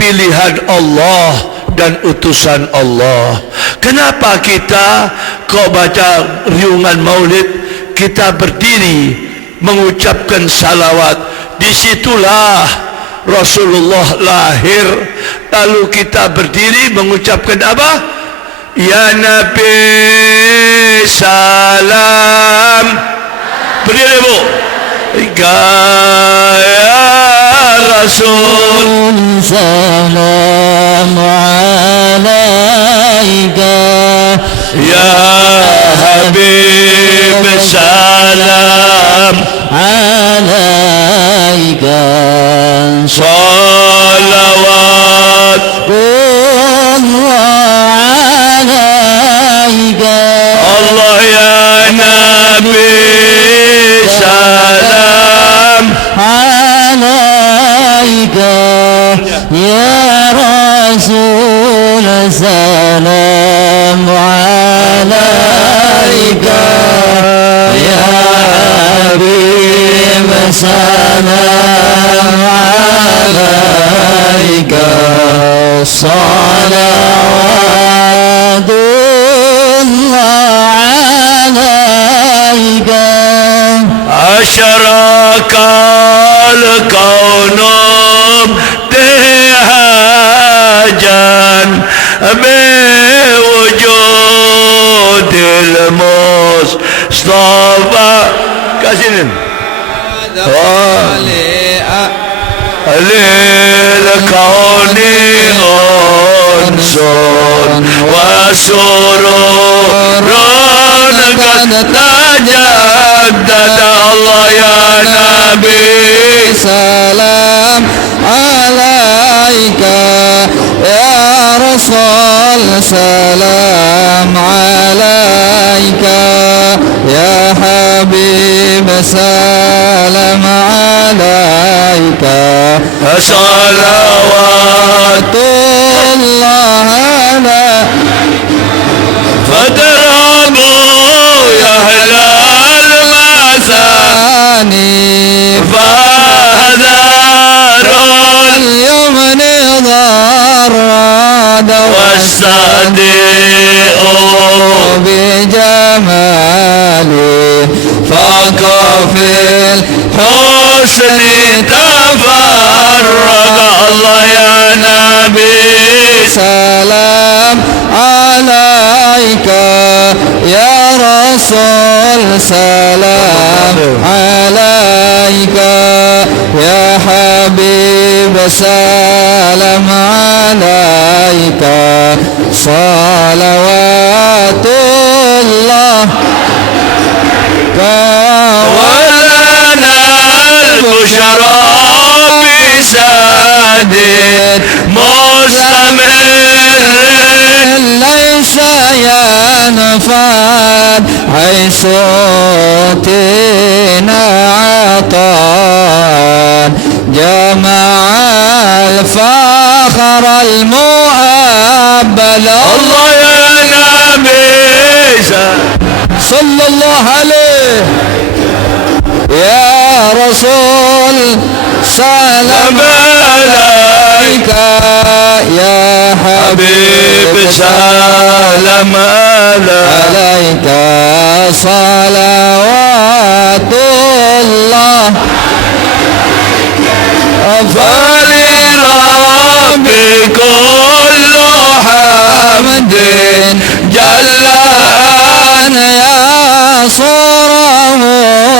pilihan Allah dan utusan Allah. Kenapa kita kau baca riungan maulid, kita berdiri mengucapkan salawat? Disitulah Rasulullah lahir, lalu kita berdiri mengucapkan apa? Ya Nabi salam. Berdiri Bu. Ya Rasul salam alaika, ya Habib salam alaika, salawat alaika, Allah ya Nabi salam alaika, ya Rasul salam alaika, ya Habib salam alaika, salawatullah alaika. Asyarakal kaunu Mustafa kasinin للكون أنس وسرور قد تجدد الله يا نبي سلام عليك يا رسول سلام عليك يا حبيب سلام عليك صلوات الله على فاضربوا يا أهل المثاني فاحذروا اليمن ضراد واستدعوا بجمالي فوق في الحسن تفرق الله يا نبي سلام عليك يا رسول سلام عليك يا حبيب سلام عليك صلوات الله ولنا البشرى بسادة مستمر ليس ينفد حيث أوتينا عطاء جمع الفخر المؤبد الله يا نبي صلى الله عليه يا رسول سلام عليك يا حبيب سلام عليك صلوات الله فلربي كل حمد جل يا صوره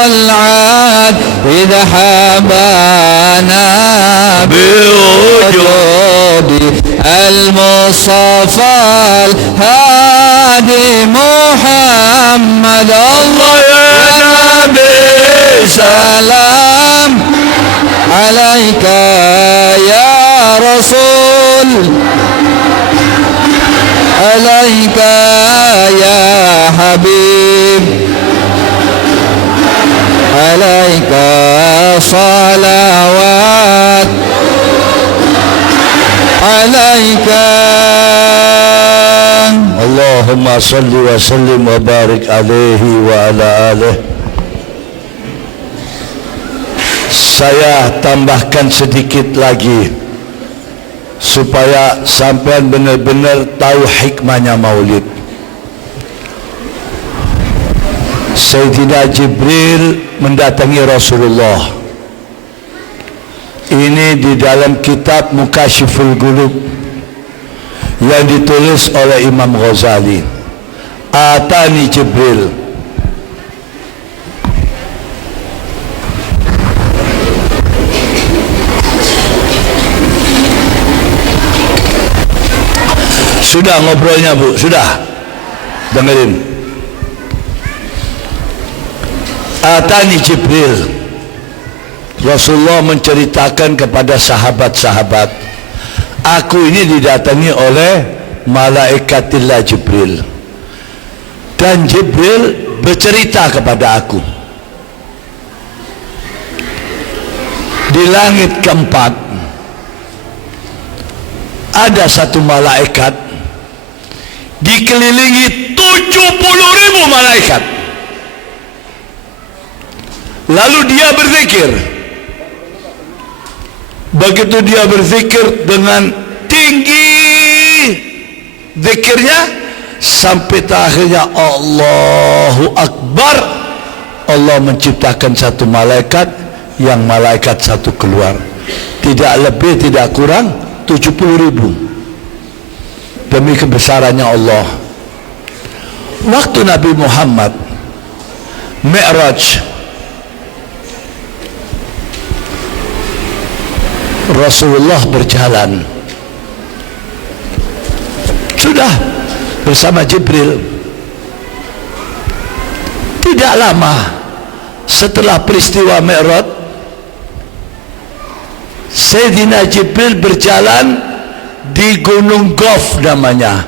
العاد إذا حبانا بوجود المصطفى الهادي محمد الله يا نبي سلام عليك يا رسول عليك يا حبيب عليك صلوات عليك اللهم صل وسلم وبارك عليه وعلى آله. Saya tambahkan sedikit lagi supaya sampean benar-benar tahu hikmahnya maulid. Sayyidina Jibril mendatangi Rasulullah. Ini di dalam kitab Mukashiful Qulub yang ditulis oleh Imam Ghazali. Atani Jibril. Sudah ngobrolnya Bu? Sudah? Dengerin. Atani Jibril. Rasulullah menceritakan kepada sahabat-sahabat, aku ini didatangi oleh malaikatillah Jibril. Dan Jibril bercerita kepada aku. Di langit keempat ada satu malaikat dikelilingi 70.000 malaikat. Lalu dia berzikir. Begitu dia berzikir dengan tinggi zikirnya, sampai akhirnya Allahu Akbar, Allah menciptakan satu malaikat, yang malaikat satu keluar, tidak lebih tidak kurang 70.000. Demi kebesarannya Allah. Waktu Nabi Muhammad Mi'raj. Rasulullah berjalan sudah bersama Jibril. Tidak lama setelah peristiwa Mi'raj, Sayyidina Jibril berjalan di Gunung Gof namanya.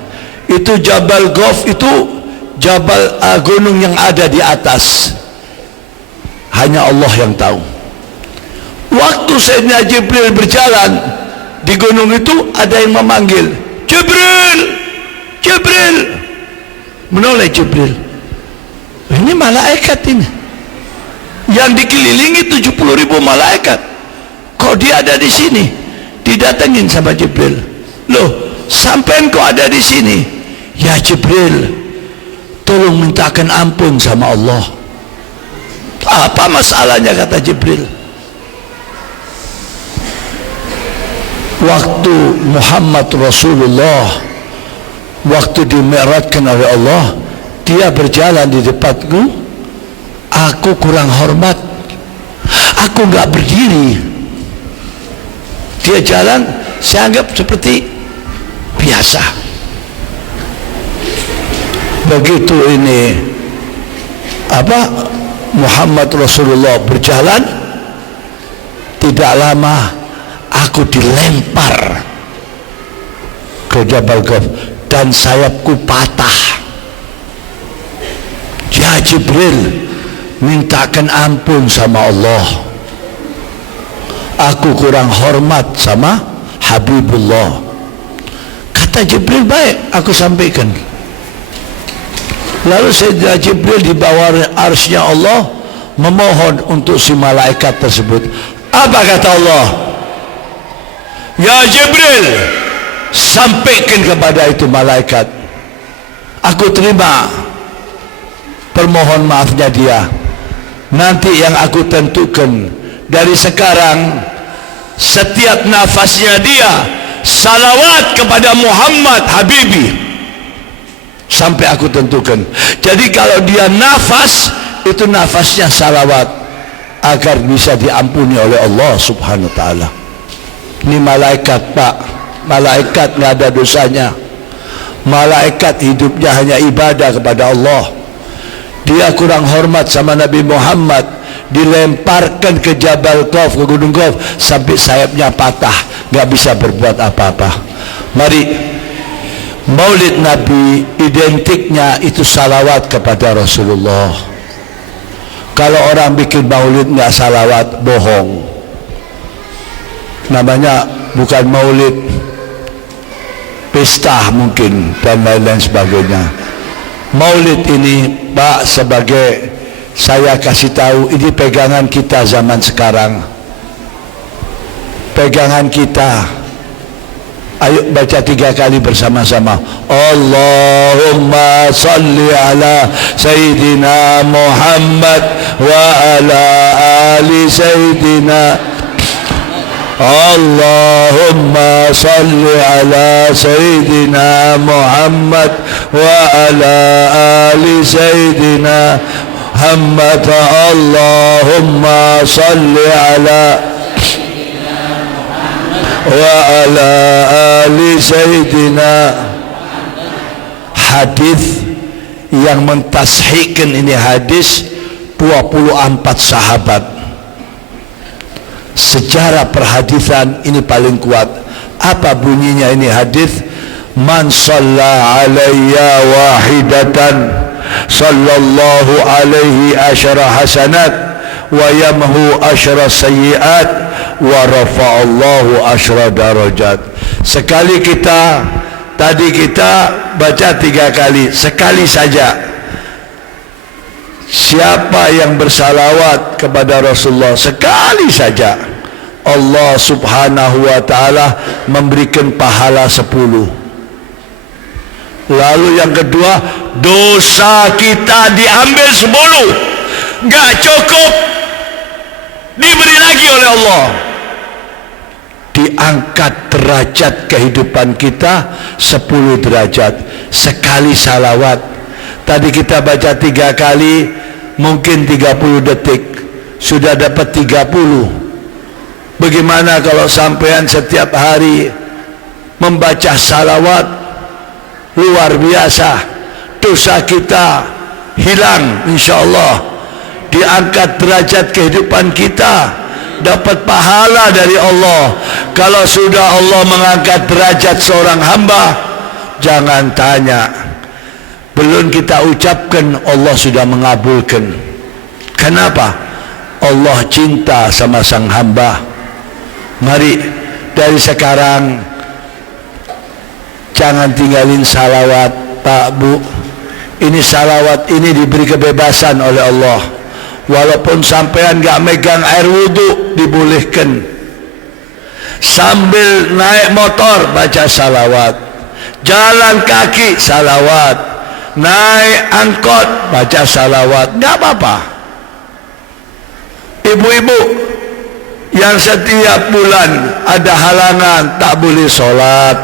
Itu Jabal Gof, itu gunung yang ada di atas. Hanya Allah yang tahu. Waktu Sayyidina Jibril berjalan di gunung itu, ada yang memanggil, Jibril, Jibril. Menoleh Jibril. Ini malaikat ini, yang dikelilingi 70.000 malaikat. Kok dia ada di sini? Didatengin sama Jibril. Loh, sampean kok ada di sini? Ya Jibril, tolong mintakan ampun sama Allah. Apa masalahnya, kata Jibril. Waktu Muhammad Rasulullah, waktu dimi'rajkan oleh Allah, dia berjalan di depanku, aku kurang hormat, aku gak berdiri. Dia jalan, saya anggap seperti biasa. Begitu ini Muhammad Rasulullah berjalan, tidak lama aku dilempar ke Jabal Gof dan sayapku patah. Ya Jibril, mintakan ampun sama Allah, aku kurang hormat sama Habibullah. Kata Jibril, baik, aku sampaikan. Lalu Sayyidina Jibril di bawah arsy-Nya Allah memohon untuk si malaikat tersebut. Apa kata Allah? Ya Jibril, sampaikan kepada itu malaikat, aku terima permohon maafnya dia. Nanti yang aku tentukan, dari sekarang setiap nafasnya dia salawat kepada Muhammad Habibi, sampai aku tentukan. Jadi kalau dia nafas, itu nafasnya salawat, agar bisa diampuni oleh Allah subhanahu wa ta'ala. Ini malaikat, Pak, malaikat nggak ada dosanya. Malaikat hidupnya hanya ibadah kepada Allah. Dia kurang hormat sama Nabi Muhammad, dilemparkan ke Jabal Gof, ke Gunung Gof, sampai sayapnya patah, nggak bisa berbuat apa-apa. Mari, Maulid Nabi identiknya itu salawat kepada Rasulullah. Kalau orang bikin maulid nggak salawat, bohong. Namanya bukan maulid, pesta mungkin, dan lain-lain sebagainya. Maulid ini, Pak, sebagai saya kasih tahu, ini pegangan kita zaman sekarang, pegangan kita. Ayo baca 3 kali bersama-sama. Allahumma salli ala Sayyidina Muhammad wa ala ali Sayyidina. Allahumma salli ala Sayyidina Muhammad wa ala ali Sayyidina Muhammad. Allahumma salli ala wa ala ali Sayyidina. Hadis yang mentashihkan ini hadis 24 sahabat. Sejarah perhadisan ini paling kuat. Apa bunyinya ini hadis? Man shalla alayya wahidatan sallallahu alaihi asyara hasanat wa yamhu asyara sayyiat wa rafa'allahu asyara darajat. Sekali kita, tadi kita baca 3 kali, sekali saja. Siapa yang bersalawat kepada Rasulullah sekali saja, Allah subhanahu wa ta'ala memberikan pahala 10. Lalu yang kedua, dosa kita diambil 10. Gak cukup, diberi lagi oleh Allah, diangkat derajat kehidupan kita 10 derajat sekali salawat. Tadi kita baca 3 kali, mungkin 30 detik sudah dapat 30. Bagaimana kalau sampean setiap hari membaca salawat? Luar biasa, dosa kita hilang insyaallah, diangkat derajat kehidupan kita, dapat pahala dari Allah. Kalau sudah Allah mengangkat derajat seorang hamba, jangan tanya, belum kita ucapkan Allah sudah mengabulkan. Kenapa? Allah cinta sama sang hamba. Mari dari sekarang jangan tinggalin salawat, Pak, Bu. Ini salawat ini diberi kebebasan oleh Allah. Walaupun sampean gak megang air wudhu, dibolehkan. Sambil naik motor baca salawat, jalan kaki salawat, naik angkot baca salawat, gak apa-apa. Ibu-ibu yang setiap bulan ada halangan, tak boleh sholat,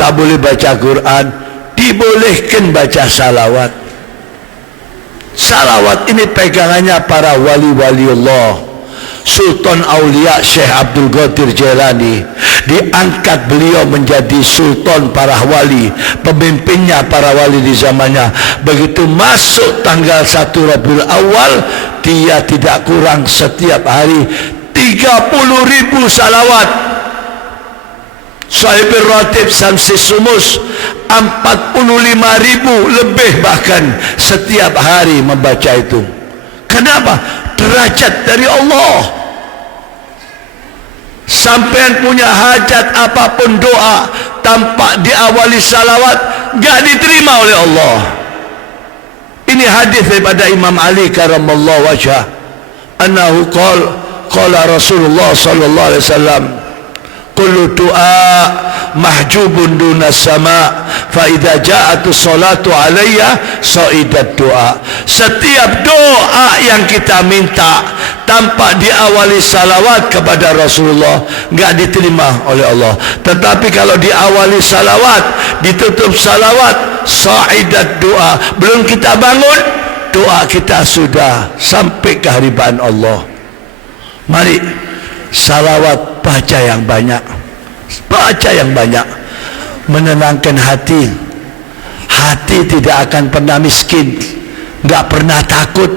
tak boleh baca Quran, dibolehkan baca salawat. Salawat ini pegangannya para wali-wali Allah. Sultan Aulia Syekh Abdul Qadir Jailani, diangkat beliau menjadi sultan para wali, pemimpinnya para wali di zamannya. Begitu masuk tanggal 1 Rabiul Awal, dia tidak kurang setiap hari 30.000 salawat. Sahibul Ratib Samsi Sumus 45.000 lebih bahkan setiap hari membaca itu. Kenapa? Derajat dari Allah. Sampai punya hajat apapun, doa tanpa diawali salawat gak diterima oleh Allah. Ini hadis daripada Imam Ali karamallahu wajhah, annahu qala Rasulullah sallallahu alaihi wasallam, kullu du'a mahjubun dunas sama, fa idza ja'atus salatu alayya sa'idat du'a. Setiap doa yang kita minta tanpa diawali salawat kepada Rasulullah enggak diterima oleh Allah. Tetapi kalau diawali salawat, ditutup salawat, sa'idat du'a. Belum kita bangun, doa kita sudah sampai keharibaan Allah. Mari salawat, baca yang banyak, baca yang banyak, menenangkan hati. Hati tidak akan pernah miskin, nggak pernah takut.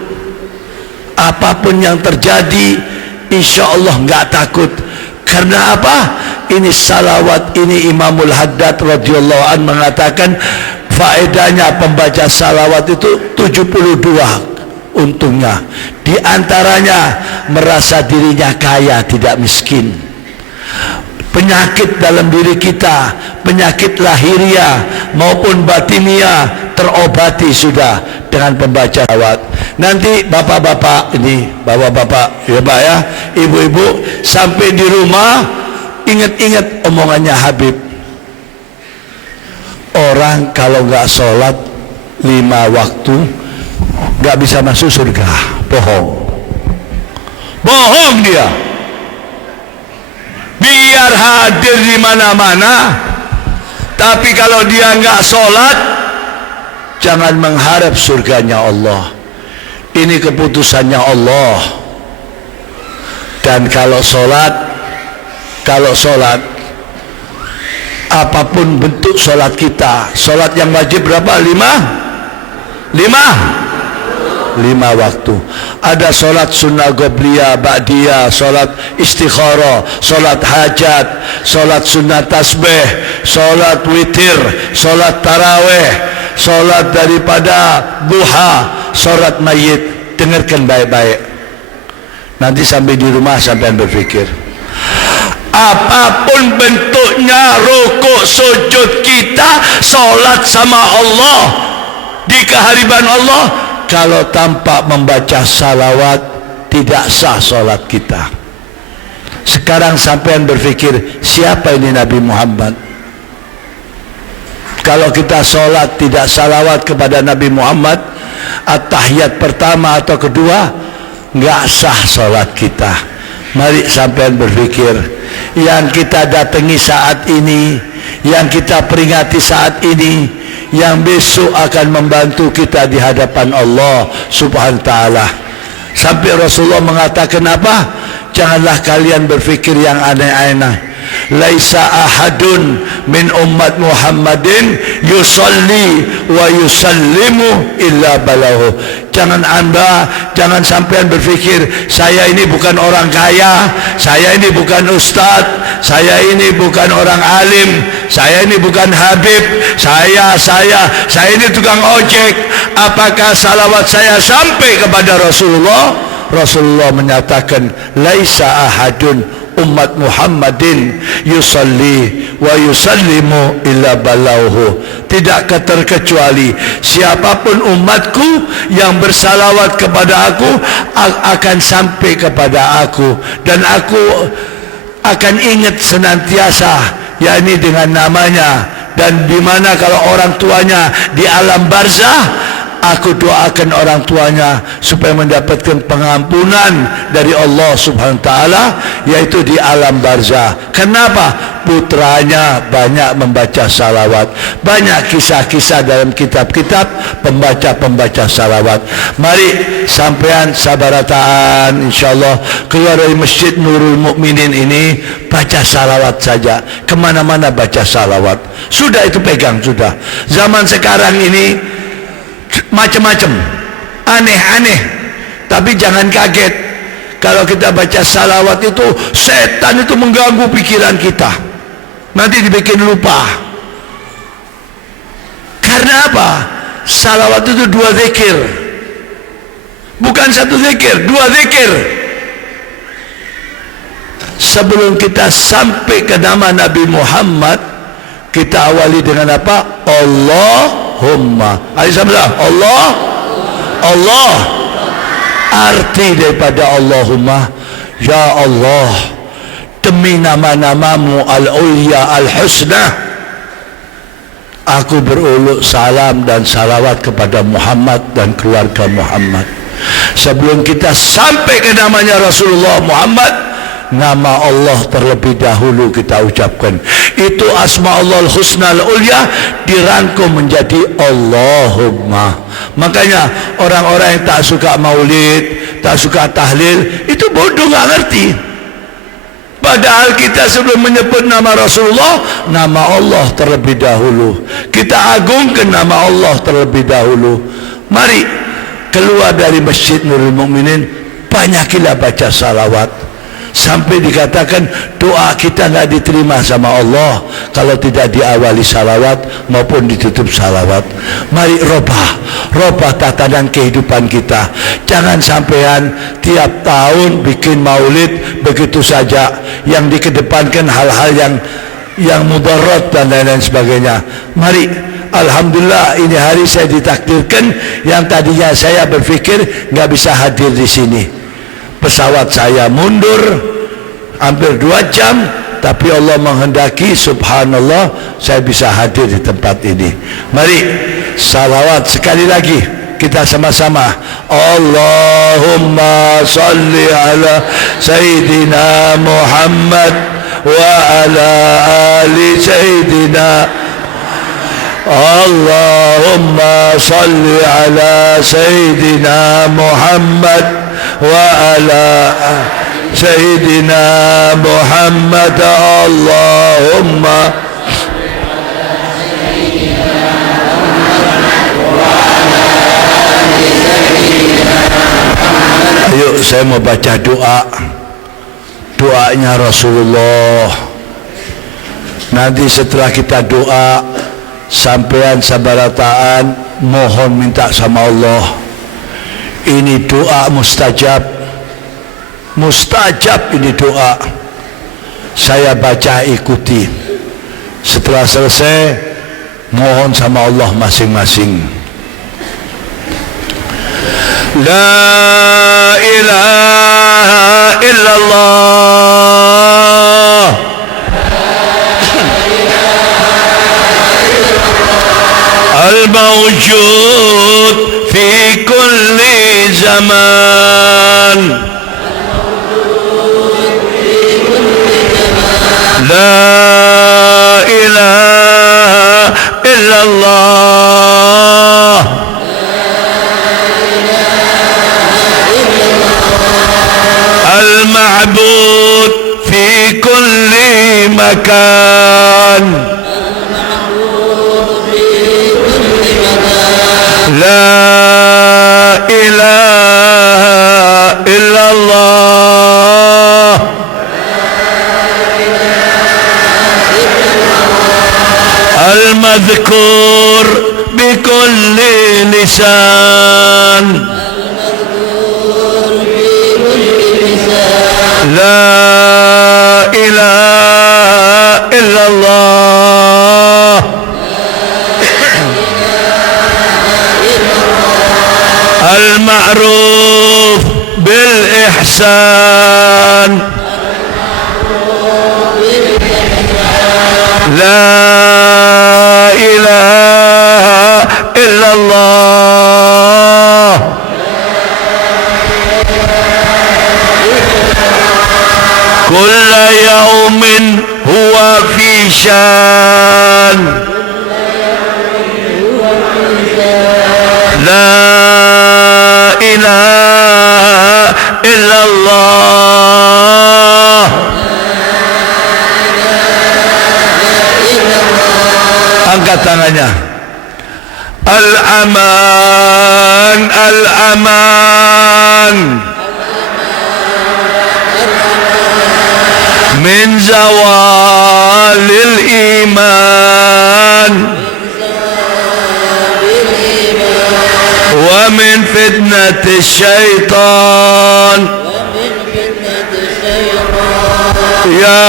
Apapun yang terjadi, insya Allah nggak takut. Karena apa? Ini salawat ini. Imamul Haddad radhiyallahu an mengatakan faedahnya pembaca salawat itu 72 untungnya. Di antaranya merasa dirinya kaya, tidak miskin. Penyakit dalam diri kita, penyakit lahiriah maupun batiniah terobati sudah dengan pembaca salawat. Nanti bapak-bapak ini, bapak-bapak ya Pak ya, ibu-ibu sampai di rumah ingat-ingat omongannya Habib. Orang kalau nggak sholat 5 waktu nggak bisa masuk surga. Bohong dia. Biar hadir di mana-mana, tapi kalau dia nggak sholat, jangan mengharap surganya Allah. Ini keputusannya Allah. Dan kalau sholat, apapun bentuk sholat kita, sholat yang wajib berapa? 5 waktu. Ada solat sunnah qobliyah, ba'diyah, solat istikharah, solat hajat, solat sunnah tasbih, solat witir, solat taraweh, solat daripada duha, solat mayit. Dengarkan baik-baik. Nanti sampai di rumah sampai berpikir, apapun bentuknya rukuk sujud kita, solat sama Allah di kehariban Allah, kalau tanpa membaca salawat tidak sah solat kita. Sekarang sampean berpikir, siapa ini Nabi Muhammad? Kalau kita solat tidak salawat kepada Nabi Muhammad, at-tahiyat pertama atau kedua, nggak sah solat kita. Mari sampean berpikir, yang kita datangi saat ini, yang kita peringati saat ini, yang besok akan membantu kita di hadapan Allah Subhanahu wa taala. Sampai Rasulullah mengatakan apa? Janganlah kalian berfikir yang aneh-aneh. Laisa ahadun min ummat Muhammadin yusalli wa yusallimu illa balahu. Jangan sampean berfikir saya ini bukan orang kaya, saya ini bukan ustadz, saya ini bukan orang alim, saya ini bukan habib, saya ini tukang ojek. Apakah salawat saya sampai kepada Rasulullah? Rasulullah menyatakan laisa ahadun umat Muhammadin yusalli wa yusallimu illa balauhu. Tidak terkecuali siapapun umatku yang bersalawat kepada aku akan sampai kepada aku, dan aku akan ingat senantiasa, yakni dengan namanya. Dan di mana kalau orang tuanya di alam barzah, aku doakan orang tuanya supaya mendapatkan pengampunan dari Allah Subhanahu wa taala, yaitu di alam barzah. Kenapa? Putranya banyak membaca salawat. Banyak kisah-kisah dalam kitab-kitab pembaca salawat. Mari sampean sabarataan insyaallah keluar dari Masjid Nurul Mukminin ini baca salawat saja. Kemana-mana baca salawat. Sudah itu pegang sudah. Zaman sekarang ini macam-macam, aneh-aneh. Tapi jangan kaget kalau kita baca salawat itu, setan itu mengganggu pikiran kita, nanti dibikin lupa. Karena apa? Salawat itu dua zikir, bukan satu zikir, dua zikir. Sebelum kita sampai ke nama Nabi Muhammad, kita awali dengan apa? Allahumma. Allah. Arti daripada Allahumma, ya Allah, demi nama-namamu al-ulya al-husna, aku beruluk salam dan salawat kepada Muhammad dan keluarga Muhammad. Sebelum kita sampai ke namanya Rasulullah Muhammad, nama Allah terlebih dahulu kita ucapkan. Itu asma Allah al-husna al-ulya dirangkum menjadi Allahumma. Makanya orang-orang yang tak suka maulid, tak suka tahlil, itu bodoh, gak ngerti. Padahal kita sebelum menyebut nama Rasulullah, nama Allah terlebih dahulu. Kita agungkan nama Allah terlebih dahulu. Mari keluar dari Masjid Nurul Mukminin, banyakilah baca salawat. Sampai dikatakan doa kita nggak diterima sama Allah kalau tidak diawali salawat maupun ditutup salawat. Mari robah tatanan kehidupan kita. Jangan sampean tiap tahun bikin maulid begitu saja, yang dikedepankan hal-hal yang mudarat dan lain-lain sebagainya. Mari, alhamdulillah ini hari saya ditakdirkan yang tadinya saya berpikir nggak bisa hadir di sini. Pesawat saya mundur hampir 2 jam, tapi Allah menghendaki, subhanallah, saya bisa hadir di tempat ini. Mari salawat sekali lagi kita sama-sama. Allahumma salli ala Sayyidina Muhammad wa ala ali Sayyidina. Allahumma salli ala Sayyidina Muhammad wa ala Sayyidina Muhammad. Allahumma ayo saya mau baca doanya Rasulullah. Nanti setelah kita doa, sampean sabarataan mohon minta sama Allah. Ini doa mustajab ini doa. Saya baca, ikuti. Setelah selesai mohon sama Allah masing-masing. La ilaha illallah, al-mawjud fi kulli zaman, la ilaha illallah, مكان لا إله إلا الله المذكور بكل لسان لا إله إلا الله المعروف بالإحسان لا إله إلا الله كل يوم هو في شان لا إله إلا الله angkat tangannya al-aman al-aman min zawalil iman wa min fitnatis syaitan ya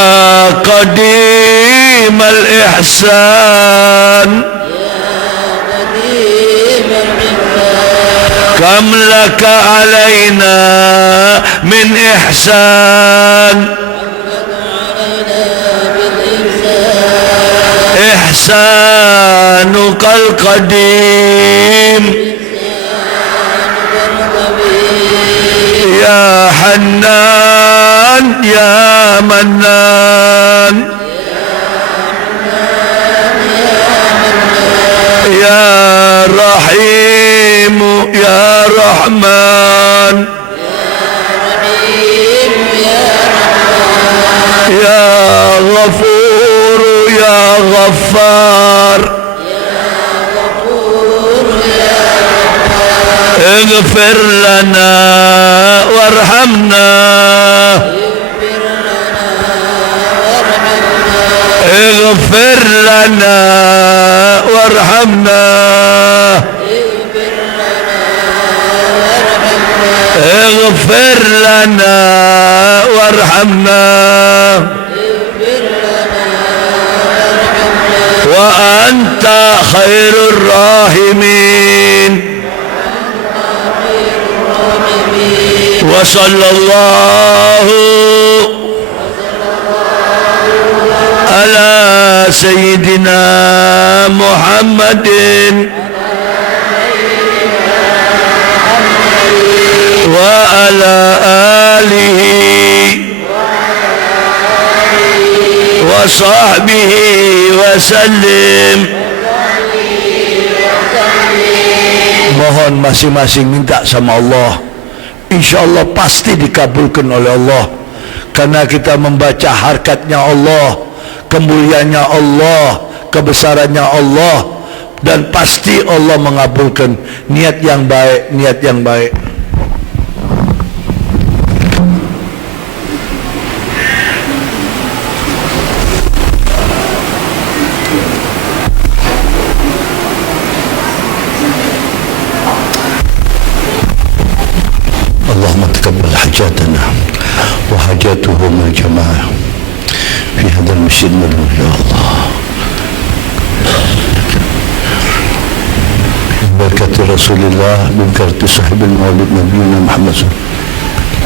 qadim al-ihsan kam laka alaina min ihsan ihsanuka al-qadim ya hannan ya mannan ya rahim ya rahman ya ghafur ya ghaffar اغفر لنا وارحمنا اغفر لنا وارحمنا اغفر لنا وارحمنا وأنت خير الراحمين وصلى الله على سيدنا محمد وعلى آله وصحبه وسلم. Mohon masing-masing minta sama Allah, insyaallah pasti dikabulkan oleh Allah, karena kita membaca harkatnya Allah, kemuliaannya Allah, kebesarannya Allah, dan pasti Allah mengabulkan niat yang baik, niat yang baik. اللهم تقبل حاجاتنا وحاجاتهم الجماعة في هذا المسجد النبوي يا الله، ببركة رسول الله، ببركة صاحب المولد نبينا محمد صلى الله عليه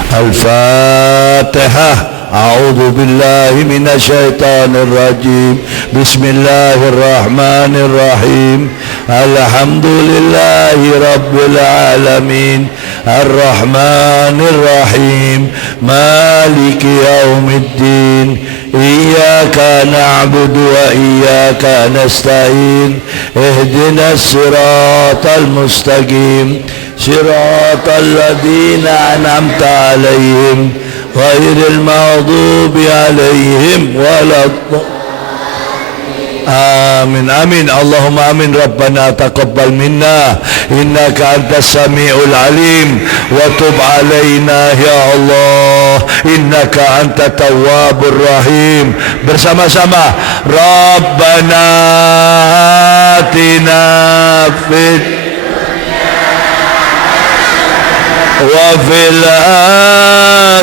وسلم. الفاتحة. أعوذ بالله من الشيطان الرجيم. بسم الله الرحمن الرحيم. الحمد لله رب العالمين الرحمن الرحيم مالك يوم الدين إياك نعبد وإياك نستعين اهدنا الصراط المستقيم صراط الذين أنعمت عليهم ghairil maghdubi alaihim waladdallin. آمين آمين اللهم آمين ربنا تقبل منا إنك أنت السميع العليم وتب علينا يا الله إنك أنت التواب الرحيم. Bersama-sama Rabbana atina fid وفي الآخرة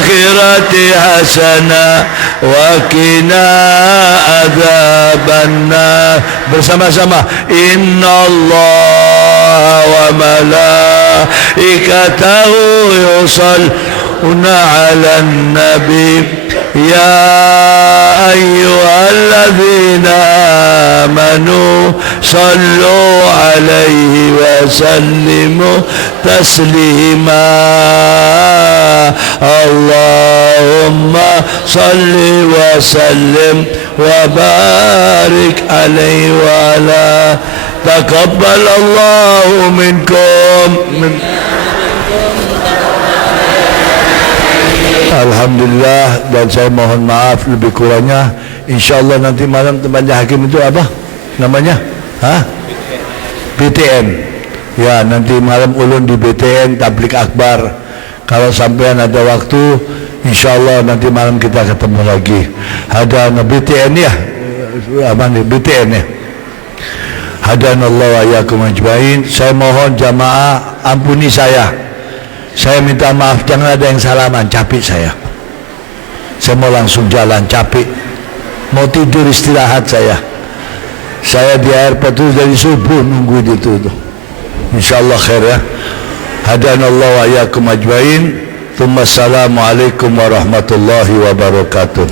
حسنة وقنا عذاب النار. Bersama-sama Innallaha wa malaikatahu yusalluna 'alan nabi ya ayyuhalladzina amanu sallu 'alaihi wa sallimu taslima. Allahumma salli wa sallim wa barik alaihi wa ala taqabbalallahu minkum. Alhamdulillah, dan saya mohon maaf lebih kurangnya. InsyaAllah nanti malam tempatnya Hakim itu apa namanya? BTN. Ya, nanti malam ulun di BTN Tablik Akbar. Kalau sampean ada waktu, InsyaAllah nanti malam kita ketemu lagi. Ada BTN ya, apa nih BTN ya. Hadanallahu wa iyyakum ajmain. Saya mohon jamaah ampuni saya. Saya minta maaf, jangan ada yang salaman, capek saya. Saya mau langsung jalan, capek. Mau tidur istirahat saya. Saya di airport itu dari subuh nunggu di itu. InsyaAllah khair ya. Hadanallahu wa iyyakum ajmain. Assalamualaikum warahmatullahi wabarakatuh.